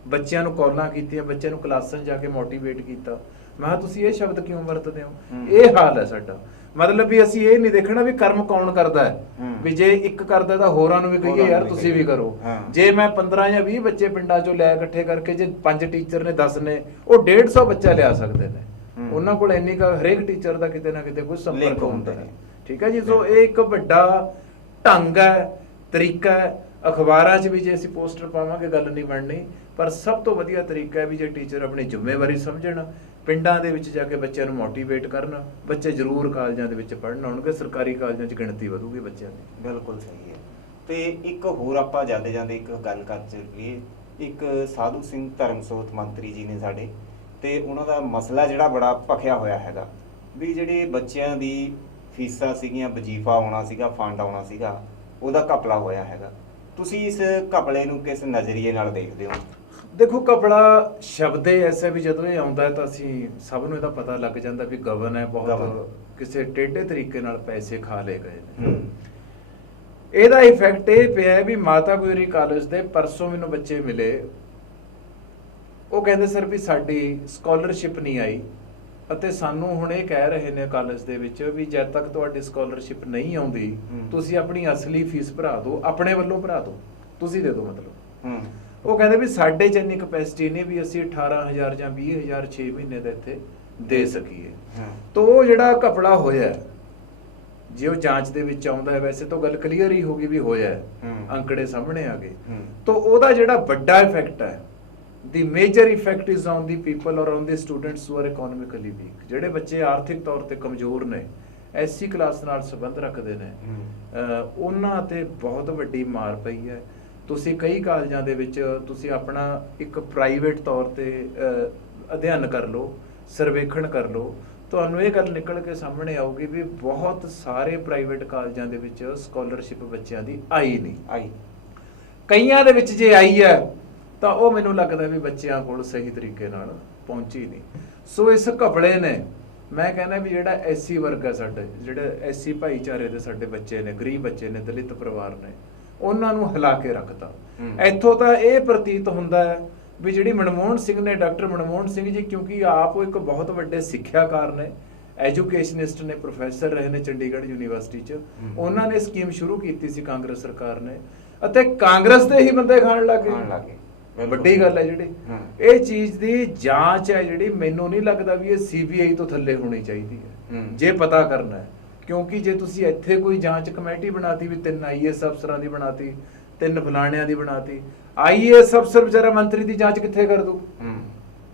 ਬੱਚਿਆਂ ਨੂੰ ਕਾਲਾਂ ਕੀਤੀਆਂ, ਬੱਚਿਆਂ ਨੂੰ ਕਲਾਸਾਂ 'ਚ ਜਾ ਕੇ ਮੋਟੀਵੇਟ ਕੀਤਾ। ਮੈਂ ਕਿਹਾ ਤੁਸੀਂ ਇਹ ਸ਼ਬਦ ਕਿਉਂ ਵਰਤਦੇ ਹੋ? ਇਹ ਹਾਲ ਹੈ ਸਾਡਾ। ਮਤਲਬ ਵੀ ਅਸੀਂ ਇਹ ਨਹੀਂ ਦੇਖਣਾ ਵੀ ਕਰਮ ਕੌਣ ਕਰਦਾ ਹੈ, ਵੀ ਜੇ ਇੱਕ ਕਰਦਾ ਤਾਂ ਹੋਰਾਂ ਨੂੰ ਵੀ ਕਹੀਏ ਯਾਰ ਤੁਸੀਂ ਵੀ ਕਰੋ। ਜੇ ਮੈਂ 15 ਜਾਂ 20 ਬੱਚੇ ਪਿੰਡਾਂ 'ਚੋਂ ਲੈ ਇਕੱਠੇ ਕਰਕੇ, ਜੇ 5 ਟੀਚਰ ਨੇ 10 ਨੇ, ਉਹ 150 ਬੱਚਾ ਲਿਆ ਸਕਦੇ ਨੇ। ਉਹਨਾਂ ਕੋਲ ਇੰਨੀ ਕੁ ਹਰੇਕ ਟੀਚਰ ਦਾ ਕਿਤੇ ਨਾ ਕਿਤੇ ਕੁਝ ਸੰਪਰਕ ਹੁੰਦਾ ਹੈ। ਠੀਕ ਹੈ ਜੀ। ਸੋ ਇਹ ਇੱਕ ਵੱਡਾ ਢੰਗ ਹੈ, ਤਰੀਕਾ ਹੈ। ਅਖਬਾਰਾਂ 'ਚ ਵੀ ਜੇ ਅਸੀਂ ਪੋਸਟਰ ਪਾਵਾਂਗੇ ਗੱਲ ਨਹੀਂ ਬਣਨੀ, ਪਰ ਸਭ ਤੋਂ ਵਧੀਆ ਤਰੀਕਾ ਹੈ ਵੀ ਜੇ ਟੀਚਰ ਆਪਣੀ ਜ਼ਿੰਮੇਵਾਰੀ ਸਮਝਣ, ਪਿੰਡਾਂ ਦੇ ਵਿੱਚ ਜਾ ਕੇ ਬੱਚਿਆਂ ਨੂੰ ਮੋਟੀਵੇਟ ਕਰਨ, ਬੱਚੇ ਜ਼ਰੂਰ ਕਾਲਜਾਂ ਦੇ ਵਿੱਚ ਪੜ੍ਹਨ ਆਉਣਗੇ। ਸਰਕਾਰੀ ਕਾਲਜਾਂ 'ਚ ਗਿਣਤੀ ਵਧੂਗੀ ਬੱਚਿਆਂ ਦੀ। ਬਿਲਕੁਲ ਸਹੀ ਹੈ। ਤੇ ਇੱਕ ਹੋਰ ਆਪਾਂ ਜਾਂਦੇ ਜਾਂਦੇ ਇੱਕ ਗੱਲ ਕਰ ਚੱਲੀਏ। ਇੱਕ ਸਾਧੂ ਸਿੰਘ ਧਰਮਸੋਤ ਮੰਤਰੀ ਜੀ ਨੇ ਸਾਡੇ, ਤੇ ਉਹਨਾਂ ਦਾ ਮਸਲਾ ਜਿਹੜਾ ਬੜਾ ਭਖਿਆ ਹੋਇਆ ਹੈਗਾ ਵੀ ਜਿਹੜੇ ਬੱਚਿਆਂ ਦੀ ਫੀਸਾਂ ਸੀਗੀਆਂ, ਵਜ਼ੀਫਾ ਆਉਣਾ ਸੀਗਾ, ਫੰਡ ਆਉਣਾ ਸੀਗਾ, ਉਹਦਾ ਘਪਲਾ ਹੋਇਆ ਹੈਗਾ। ਤੁਸੀਂ ਇਸ ਘਪਲੇ ਨੂੰ ਕਿਸ ਨਜ਼ਰੀਏ ਨਾਲ ਦੇਖਦੇ ਹੋ? ਦੇਖੋ, ਘਪਲਾ ਸ਼ਬਦ ਹੀ ਐਸਾ ਵੀ ਜਦੋਂ ਇਹ ਆਉਂਦਾ ਹੈ ਤਾਂ ਅਸੀਂ ਸਭ ਨੂੰ ਇਹਦਾ ਪਤਾ ਲੱਗ ਜਾਂਦਾ ਵੀ ਗਵਨ ਹੈ, ਬਹੁਤ ਕਿਸੇ ਟੇਢੇ ਤਰੀਕੇ ਨਾਲ ਪੈਸੇ ਖਾ ਲਏ ਗਏ ਨੇ। ਇਹਦਾ ਇਫੈਕਟ ਇਹ ਪਿਆ ਵੀ ਮਾਤਾ ਗੁਜਰੀ ਕਾਲਜ ਦੇ ਪਰਸੋਂ ਮੈਨੂੰ ਬੱਚੇ ਮਿਲੇ, ਉਹ ਕਹਿੰਦੇ ਸਰ ਵੀ ਸਾਡੀ ਸਕਾਲਰਸ਼ਿਪ ਨਹੀਂ ਆਈ, ਅਤੇ ਸਾਨੂੰ ਹੁਣ ਇਹ ਕਹਿ ਰਹੇ ਨੇ ਕਾਲਜ ਦੇ ਵਿੱਚ ਵੀ ਜਦ ਤੱਕ ਤੁਹਾਡੀ ਸਕਾਲਰਸ਼ਿਪ ਨਹੀਂ ਆਉਂਦੀ ਤੁਸੀਂ ਆਪਣੀ ਅਸਲੀ ਫੀਸ ਭਰਾ ਦਿਓ, ਆਪਣੇ ਵੱਲੋਂ ਭਰਾ ਦਿਓ, ਤੁਸੀਂ ਦੇ ਦਿਓ। ਮਤਲਬ ਉਹ ਕਹਿੰਦੇ ਵੀ ਸਾਡੇ 'ਚ ਇੰਨੀ ਕਪੈਸਿਟੀ ਨਹੀਂ ਵੀ ਅਸੀਂ 18,000 ਜਾਂ 20,000 6 ਮਹੀਨੇ ਦਾ ਇੱਥੇ ਦੇ ਸਕੀਏ। ਤਾਂ ਉਹ ਜਿਹੜਾ ਘਪਲਾ ਹੋਇਆ, ਜੇ ਉਹ ਜਾਂਚ ਦੇ ਵਿੱਚ ਆਉਂਦਾ ਹੈ, ਵੈਸੇ ਤਾਂ ਗੱਲ ਕਲੀਅਰ ਹੀ ਹੋ ਗਈ ਵੀ ਹੋਇਆ, ਅੰਕੜੇ ਸਾਹਮਣੇ ਆ ਗਏ, ਤਾਂ ਉਹਦਾ ਜਿਹੜਾ ਵੱਡਾ ਇਫੈਕਟ ਹੈ, the major effect is on the people or on the students who are economically weak। ਜਿਹੜੇ ਬੱਚੇ ਆਰਥਿਕ ਤੌਰ ਤੇ ਕਮਜ਼ੋਰ ਨੇ, ਐਸੀ ਕਲਾਸ ਨਾਲ ਸੰਬੰਧ ਰੱਖਦੇ ਨੇ, ਉਹਨਾਂ ਤੇ ਬਹੁਤ ਵੱਡੀ ਮਾਰ ਪਈ ਹੈ। ਤੁਸੀਂ ਕਈ ਕਾਲਜਾਂ ਦੇ ਵਿੱਚ ਤੁਸੀਂ ਆਪਣਾ ਇੱਕ ਪ੍ਰਾਈਵੇਟ ਤੌਰ ਤੇ ਅਧਿਐਨ ਕਰ ਲਓ, ਸਰਵੇਖਣ ਕਰ ਲਓ, ਤੁਹਾਨੂੰ ਇਹ ਗੱਲ ਨਿਕਲ ਕੇ ਸਾਹਮਣੇ ਆਊਗੀ ਵੀ ਬਹੁਤ ਸਾਰੇ ਪ੍ਰਾਈਵੇਟ ਕਾਲਜਾਂ ਦੇ ਵਿੱਚ ਸਕਾਲਰਸ਼ਿਪ ਬੱਚਿਆਂ ਦੀ ਆਈ ਨਹੀਂ। ਕਈਆਂ ਦੇ ਵਿੱਚ ਜੇ ਆਈ ਹੈ ਤਾਂ ਉਹ ਮੈਨੂੰ ਲੱਗਦਾ ਵੀ ਬੱਚਿਆਂ ਕੋਲ ਸਹੀ ਤਰੀਕੇ ਨਾਲ ਪਹੁੰਚੀ ਨਹੀਂ। ਸੋ ਇਸ ਘਪਲੇ ਨੇ, ਮੈਂ ਕਹਿੰਦਾ ਵੀ ਜਿਹੜਾ ਐਸਸੀ ਵਰਗ ਹੈ ਸਾਡੇ, ਜਿਹੜੇ ਐਸਸੀ ਭਾਈਚਾਰੇ ਦੇ ਸਾਡੇ ਬੱਚੇ ਨੇ, ਗਰੀਬ ਬੱਚੇ ਨੇ, ਦਲਿਤ ਪਰਿਵਾਰ ਨੇ, ਉਹਨਾਂ ਨੂੰ ਹਿਲਾ ਕੇ ਰੱਖਤਾ। ਇੱਥੋਂ ਤਾਂ ਇਹ ਪ੍ਰਤੀਤ ਹੁੰਦਾ ਹੈ ਵੀ ਜਿਹੜੀ ਮਨਮੋਹਨ ਸਿੰਘ ਨੇ, ਡਾਕਟਰ ਮਨਮੋਹਨ ਸਿੰਘ ਜੀ, ਕਿਉਂਕਿ ਆਪ ਉਹ ਇੱਕ ਬਹੁਤ ਵੱਡੇ ਸਿੱਖਿਆਕਾਰ ਨੇ, ਐਜੂਕੇਸ਼ਨਿਸਟ ਨੇ, ਪ੍ਰੋਫੈਸਰ ਰਹੇ ਨੇ ਚੰਡੀਗੜ੍ਹ ਯੂਨੀਵਰਸਿਟੀ 'ਚ, ਉਹਨਾਂ ਨੇ ਸਕੀਮ ਸ਼ੁਰੂ ਕੀਤੀ ਸੀ ਕਾਂਗਰਸ ਸਰਕਾਰ ਨੇ, ਅਤੇ ਕਾਂਗਰਸ ਦੇ ਹੀ ਬੰਦੇ ਖਾਣ ਲੱਗੇ। ਵੱਡੀ ਗੱਲ ਹੈ ਜਿਹੜੀ ਇਹ ਚੀਜ਼ ਦੀ ਜਾਂਚ ਹੈ, ਜਿਹੜੀ ਮੈਨੂੰ ਨਹੀਂ ਲੱਗਦਾ ਵੀ ਇਹ CBI ਤੋਂ ਥੱਲੇ ਹੋਣੀ ਚਾਹੀਦੀ ਹੈ ਜੇ ਪਤਾ ਕਰਨਾ ਹੈ। ਕਿਉਂਕਿ ਜੇ ਤੁਸੀਂ ਇੱਥੇ ਕੋਈ ਜਾਂਚ ਕਮੇਟੀ ਬਣਾਤੀ ਵੀ 3 IAS ਅਫਸਰਾਂ ਦੀ ਬਣਾਤੀ, 3 ਫਲਾਣਿਆਂ ਦੀ ਬਣਾਤੀ, IAS ਅਫਸਰ ਵਿਚਾਰਾ ਮੰਤਰੀ ਦੀ ਜਾਂਚ ਕਿੱਥੇ ਕਰ ਦੂ?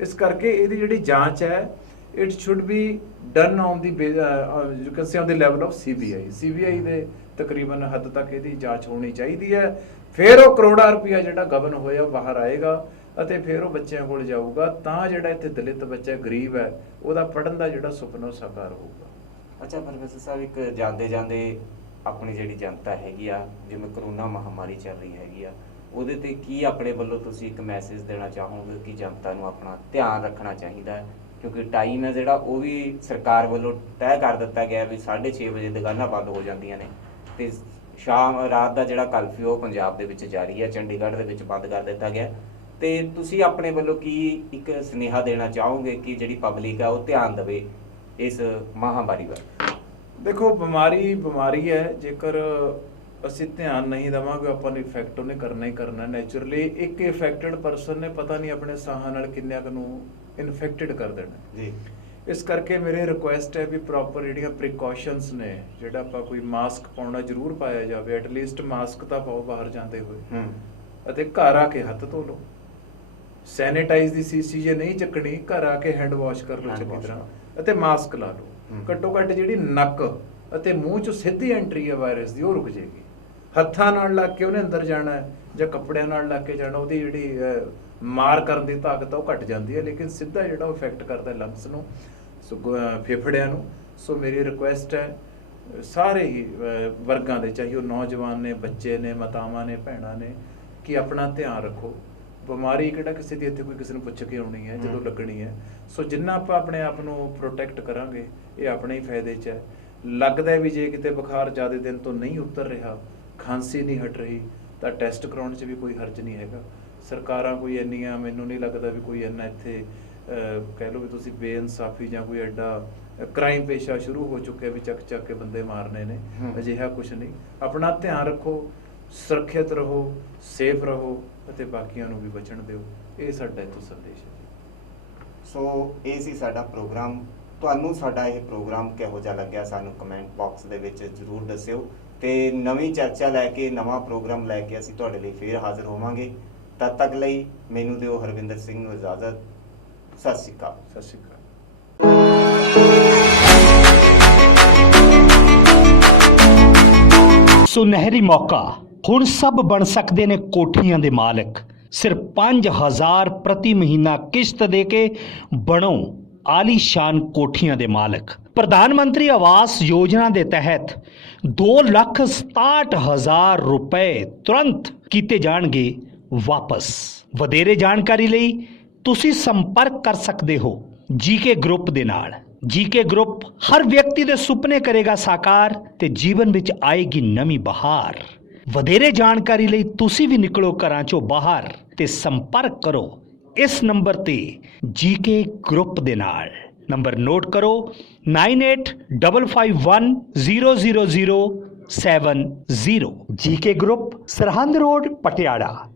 ਇਸ ਕਰਕੇ ਇਹਦੀ ਜਿਹੜੀ ਜਾਂਚ ਹੈ, it should be done on the you can say on the level of CBI ਦੇ ਤਕਰੀਬਨ ਹੱਦ ਤੱਕ ਇਹਦੀ ਜਾਂਚ ਹੋਣੀ ਚਾਹੀਦੀ ਹੈ। ਫਿਰ ਉਹ ਕਰੋੜਾਂ ਰੁਪਇਆ ਜਿਹੜਾ ਗਬਨ ਹੋਇਆ ਬਾਹਰ ਆਏਗਾ, ਅਤੇ ਫਿਰ ਉਹ ਬੱਚਿਆਂ ਕੋਲ ਜਾਊਗਾ, ਤਾਂ ਜਿਹੜਾ ਇੱਥੇ ਦਲਿਤ ਬੱਚਾ ਗਰੀਬ ਹੈ ਉਹਦਾ ਪੜ੍ਹਨ ਦਾ ਜਿਹੜਾ ਸੁਪਨਾ ਸਾਕਾਰ ਹੋਊਗਾ। ਅੱਛਾ ਪ੍ਰੋਫੈਸਰ ਸਾਹਿਬ, ਇੱਕ ਜਾਂਦੇ ਜਾਂਦੇ ਆਪਣੀ ਜਿਹੜੀ ਜਨਤਾ ਹੈਗੀ ਆ, ਜਿਵੇਂ ਕਰੋਨਾ ਮਹਾਮਾਰੀ ਚੱਲ ਰਹੀ ਹੈਗੀ ਆ, ਉਹਦੇ ਤੇ ਕੀ ਆਪਣੇ ਵੱਲੋਂ ਤੁਸੀਂ ਇੱਕ ਮੈਸੇਜ ਦੇਣਾ ਚਾਹੋਗੇ ਕਿ ਜਨਤਾ ਨੂੰ ਆਪਣਾ ਧਿਆਨ ਰੱਖਣਾ ਚਾਹੀਦਾ ਹੈ? ਕਿਉਂਕਿ ਟਾਈਮ ਹੈ ਜਿਹੜਾ ਉਹ ਵੀ ਸਰਕਾਰ ਵੱਲੋਂ ਤੈਅ ਕਰ ਦਿੱਤਾ ਗਿਆ ਵੀ 6:30 ਵਜੇ ਦੁਕਾਨਾਂ ਬੰਦ ਹੋ ਜਾਂਦੀਆਂ ਨੇ, ਤੇ ਸ਼ਾਮ ਰਾਤ ਦਾ ਜਿਹੜਾ ਕਰਫਿਊ ਉਹ ਪੰਜਾਬ ਦੇ ਵਿੱਚ ਜਾਰੀ ਹੈ, ਚੰਡੀਗੜ੍ਹ ਦੇ ਵਿੱਚ ਬੰਦ ਕਰ ਦਿੱਤਾ ਗਿਆ। ਤੇ ਤੁਸੀਂ ਆਪਣੇ ਵੱਲੋਂ ਕੀ ਇੱਕ ਸੁਨੇਹਾ ਦੇਣਾ ਚਾਹੋਗੇ ਕਿ ਜਿਹੜੀ ਪਬਲਿਕ ਆ ਉਹ ਧਿਆਨ ਦੇਵੇ ਇਸ ਮਹਾਮਾਰੀ ਵੱਲ? ਦੇਖੋ, ਬਿਮਾਰੀ ਹੈ, ਜੇਕਰ ਅਸੀਂ ਧਿਆਨ ਨਹੀਂ ਦੇਵਾਂਗੇ ਆਪਾਂ ਨੂੰ ਇਫੈਕਟ ਉਹਨੇ ਕਰਨਾ ਹੀ ਕਰਨਾ ਨੈਚੁਰਲੀ। ਇੱਕ ਇਫੈਕਟਡ ਪਰਸਨ ਨੇ ਪਤਾ ਨਹੀਂ ਆਪਣੇ ਸਾਹਾਂ ਨਾਲ ਕਿੰਨਿਆਂ ਕੁ ਨੂੰ ਇਨਫੈਕਟਡ ਕਰ ਦੇਣਾ ਜੀ। ਇਸ ਕਰਕੇ ਮੇਰੇ ਰਿਕੁਐਸਟ ਹੈ ਵੀ ਪ੍ਰੋਪਰ ਜਿਹੜੀਆਂ ਪ੍ਰੀਕਾਸ਼ਨਸ ਨੇ, ਜਿਹੜਾ ਆਪਾਂ ਕੋਈ ਮਾਸਕ ਪਾਉਣਾ ਜ਼ਰੂਰ ਪਾਇਆ ਜਾਵੇ, ਐਟਲੀਸਟ ਮਾਸਕ ਤਾਂ ਪਾਓ ਬਾਹਰ ਜਾਂਦੇ ਹੋਏ, ਅਤੇ ਘਰ ਆ ਕੇ ਹੱਥ ਧੋ ਲਓ। ਸੈਨੀਟਾਈਜ਼ ਦੀ ਸੀਸੀ ਜੇ ਨਹੀਂ ਚੱਕਣੀ, ਘਰ ਆ ਕੇ ਹੈਂਡ ਵਾਸ਼ ਕਰ ਲਓ ਚੰਗੀ ਤਰ੍ਹਾਂ, ਅਤੇ ਮਾਸਕ ਲਾ ਲਓ। ਘੱਟੋ ਘੱਟ ਜਿਹੜੀ ਨੱਕ ਅਤੇ ਮੂੰਹ 'ਚੋਂ ਸਿੱਧੀ ਐਂਟਰੀ ਹੈ ਵਾਇਰਸ ਦੀ, ਉਹ ਰੁਕ ਜਾਏਗੀ। ਹੱਥਾਂ ਨਾਲ ਲੱਗ ਕੇ ਉਹਨੇ ਅੰਦਰ ਜਾਣਾ ਹੈ ਜਾਂ ਕੱਪੜਿਆਂ ਨਾਲ ਲੱਗ ਕੇ ਜਾਣਾ, ਉਹਦੀ ਜਿਹੜੀ ਮਾਰ ਕਰਨ ਦੀ ਤਾਕਤ ਆ ਉਹ ਘਟ ਜਾਂਦੀ ਹੈ। ਲੇਕਿਨ ਸਿੱਧਾ ਜਿਹੜਾ ਉਹ ਇਫੈਕਟ ਕਰਦਾ ਲੰਗਸ ਨੂੰ, ਫੇਫੜਿਆਂ ਨੂੰ। ਸੋ ਮੇਰੀ ਰਿਕੁਐਸਟ ਹੈ ਸਾਰੇ ਹੀ ਵਰਗਾਂ ਦੇ, ਚਾਹੇ ਉਹ ਨੌਜਵਾਨ ਨੇ, ਬੱਚੇ ਨੇ, ਮਾਤਾਵਾਂ ਨੇ, ਭੈਣਾਂ ਨੇ, ਕਿ ਆਪਣਾ ਧਿਆਨ ਰੱਖੋ। ਬਿਮਾਰੀ ਕਿਹੜਾ ਕਿਸੇ ਦੀ ਇੱਥੇ ਕੋਈ ਕਿਸੇ ਨੂੰ ਪੁੱਛ ਕੇ ਆਉਣੀ ਹੈ, ਜਦੋਂ ਲੱਗਣੀ ਹੈ। ਸੋ ਜਿੰਨਾ ਆਪਾਂ ਆਪਣੇ ਆਪ ਨੂੰ ਪ੍ਰੋਟੈਕਟ ਕਰਾਂਗੇ ਇਹ ਆਪਣੇ ਹੀ ਫਾਇਦੇ 'ਚ ਹੈ। ਲੱਗਦਾ ਵੀ ਜੇ ਕਿਤੇ ਬੁਖਾਰ ਜ਼ਿਆਦਾ ਦਿਨ ਤੋਂ ਨਹੀਂ ਉਤਰ ਰਿਹਾ, ਖਾਂਸੀ ਨਹੀਂ ਹਟ ਰਹੀ, ਤਾਂ ਟੈਸਟ ਕਰਾਉਣ 'ਚ ਵੀ ਕੋਈ ਹਰਜ ਨਹੀਂ ਹੈਗਾ। ਸਰਕਾਰਾਂ ਕੋਈ ਇੰਨੀਆਂ, ਮੈਨੂੰ ਨਹੀਂ ਲੱਗਦਾ ਵੀ ਕੋਈ ਇੰਨਾ ਇੱਥੇ ਕਹਿ ਲਓ ਵੀ ਤੁਸੀਂ ਬੇਇਨਸਾਫੀ ਜਾਂ ਕੋਈ ਐਡਾ ਕ੍ਰਾਈਮ ਪੇਸ਼ਾ ਸ਼ੁਰੂ ਹੋ ਚੁੱਕਿਆ ਵੀ ਚੱਕ ਚੱਕ ਕੇ ਬੰਦੇ ਮਾਰਨੇ ਨੇ। ਅਜਿਹਾ ਕੁਛ ਨਹੀਂ। ਆਪਣਾ ਧਿਆਨ ਰੱਖੋ, ਸੁਰੱਖਿਅਤ ਰਹੋ, ਸੇਫ ਰਹੋ ਅਤੇ ਬਾਕੀਆਂ ਨੂੰ ਵੀ ਬਚਣ ਦਿਓ। ਇਹ ਸਾਡਾ ਇੱਥੋਂ ਸੰਦੇਸ਼ ਹੈ। ਸੋ ਇਹ ਸੀ ਸਾਡਾ ਪ੍ਰੋਗਰਾਮ। ਤੁਹਾਨੂੰ ਸਾਡਾ ਇਹ ਪ੍ਰੋਗਰਾਮ ਕਿਹੋ ਜਿਹਾ ਲੱਗਿਆ ਸਾਨੂੰ ਕਮੈਂਟ ਬਾਕਸ ਦੇ ਵਿੱਚ ਜ਼ਰੂਰ ਦੱਸਿਓ। ਤੇ ਨਵੀਂ ਚਰਚਾ ਲੈ ਕੇ, ਨਵਾਂ ਪ੍ਰੋਗਰਾਮ ਲੈ ਕੇ ਅਸੀਂ ਤੁਹਾਡੇ ਲਈ ਫੇਰ ਹਾਜ਼ਰ ਹੋਵਾਂਗੇ। ਤਦ ਤੱਕ ਲਈ ਮੈਨੂੰ ਦਿਓ ਹਰਵਿੰਦਰ ਸਿੰਘ ਨੂੰ ਇਜਾਜ਼ਤ। ਸਤਿ ਸ਼੍ਰੀ ਅਕਾਲ। ਸਤਿ ਸ਼੍ਰੀ ਅਕਾਲ। ਸੁਨਹਿਰੀ ਮੌਕਾ, ਹੁਣ ਸਭ ਬਣ ਸਕਦੇ ਨੇ ਕੋਠੀਆਂ ਦੇ ਮਾਲਕ। ਸਿਰਫ 5000 ਪ੍ਰਤੀ ਮਹੀਨਾ ਕਿਸ਼ਤ ਦੇ ਕੇ ਬਣੋ ਆਲੀਸ਼ਾਨ ਕੋਠੀਆਂ ਦੇ ਮਾਲਕ। ਪ੍ਰਧਾਨ ਮੰਤਰੀ ਆਵਾਸ ਯੋਜਨਾ ਦੇ ਤਹਿਤ 2,67,000 ਰੁਪਏ ਤੁਰੰਤ ਕੀਤੇ ਜਾਣਗੇ ਵਾਪਸ। ਵਧੇਰੇ ਜਾਣਕਾਰੀ ਲਈ ਤੁਸੀਂ ਸੰਪਰਕ ਕਰ ਸਕਦੇ ਹੋ ਜੀਕੇ ਗਰੁੱਪ ਦੇ ਨਾਲ। ਜੀਕੇ ਗਰੁੱਪ ਹਰ ਵਿਅਕਤੀ ਦੇ ਸੁਪਨੇ ਕਰੇਗਾ ਸਾਕਾਰ ਤੇ ਜੀਵਨ ਵਿੱਚ ਆਏਗੀ ਨਵੀਂ ਬਹਾਰ। ਵਧੇਰੇ ਜਾਣਕਾਰੀ ਲਈ ਤੁਸੀਂ ਵੀ ਨਿਕਲੋ ਘਰਾਂ ਚੋਂ ਬਾਹਰ ਤੇ ਸੰਪਰਕ ਕਰੋ ਇਸ ਨੰਬਰ ਤੇ ਜੀਕੇ ਗਰੁੱਪ ਦੇ ਨਾਲ। ਨੰਬਰ ਨੋਟ ਕਰੋ 9855100070। GK group, Sirhind road, Patiala.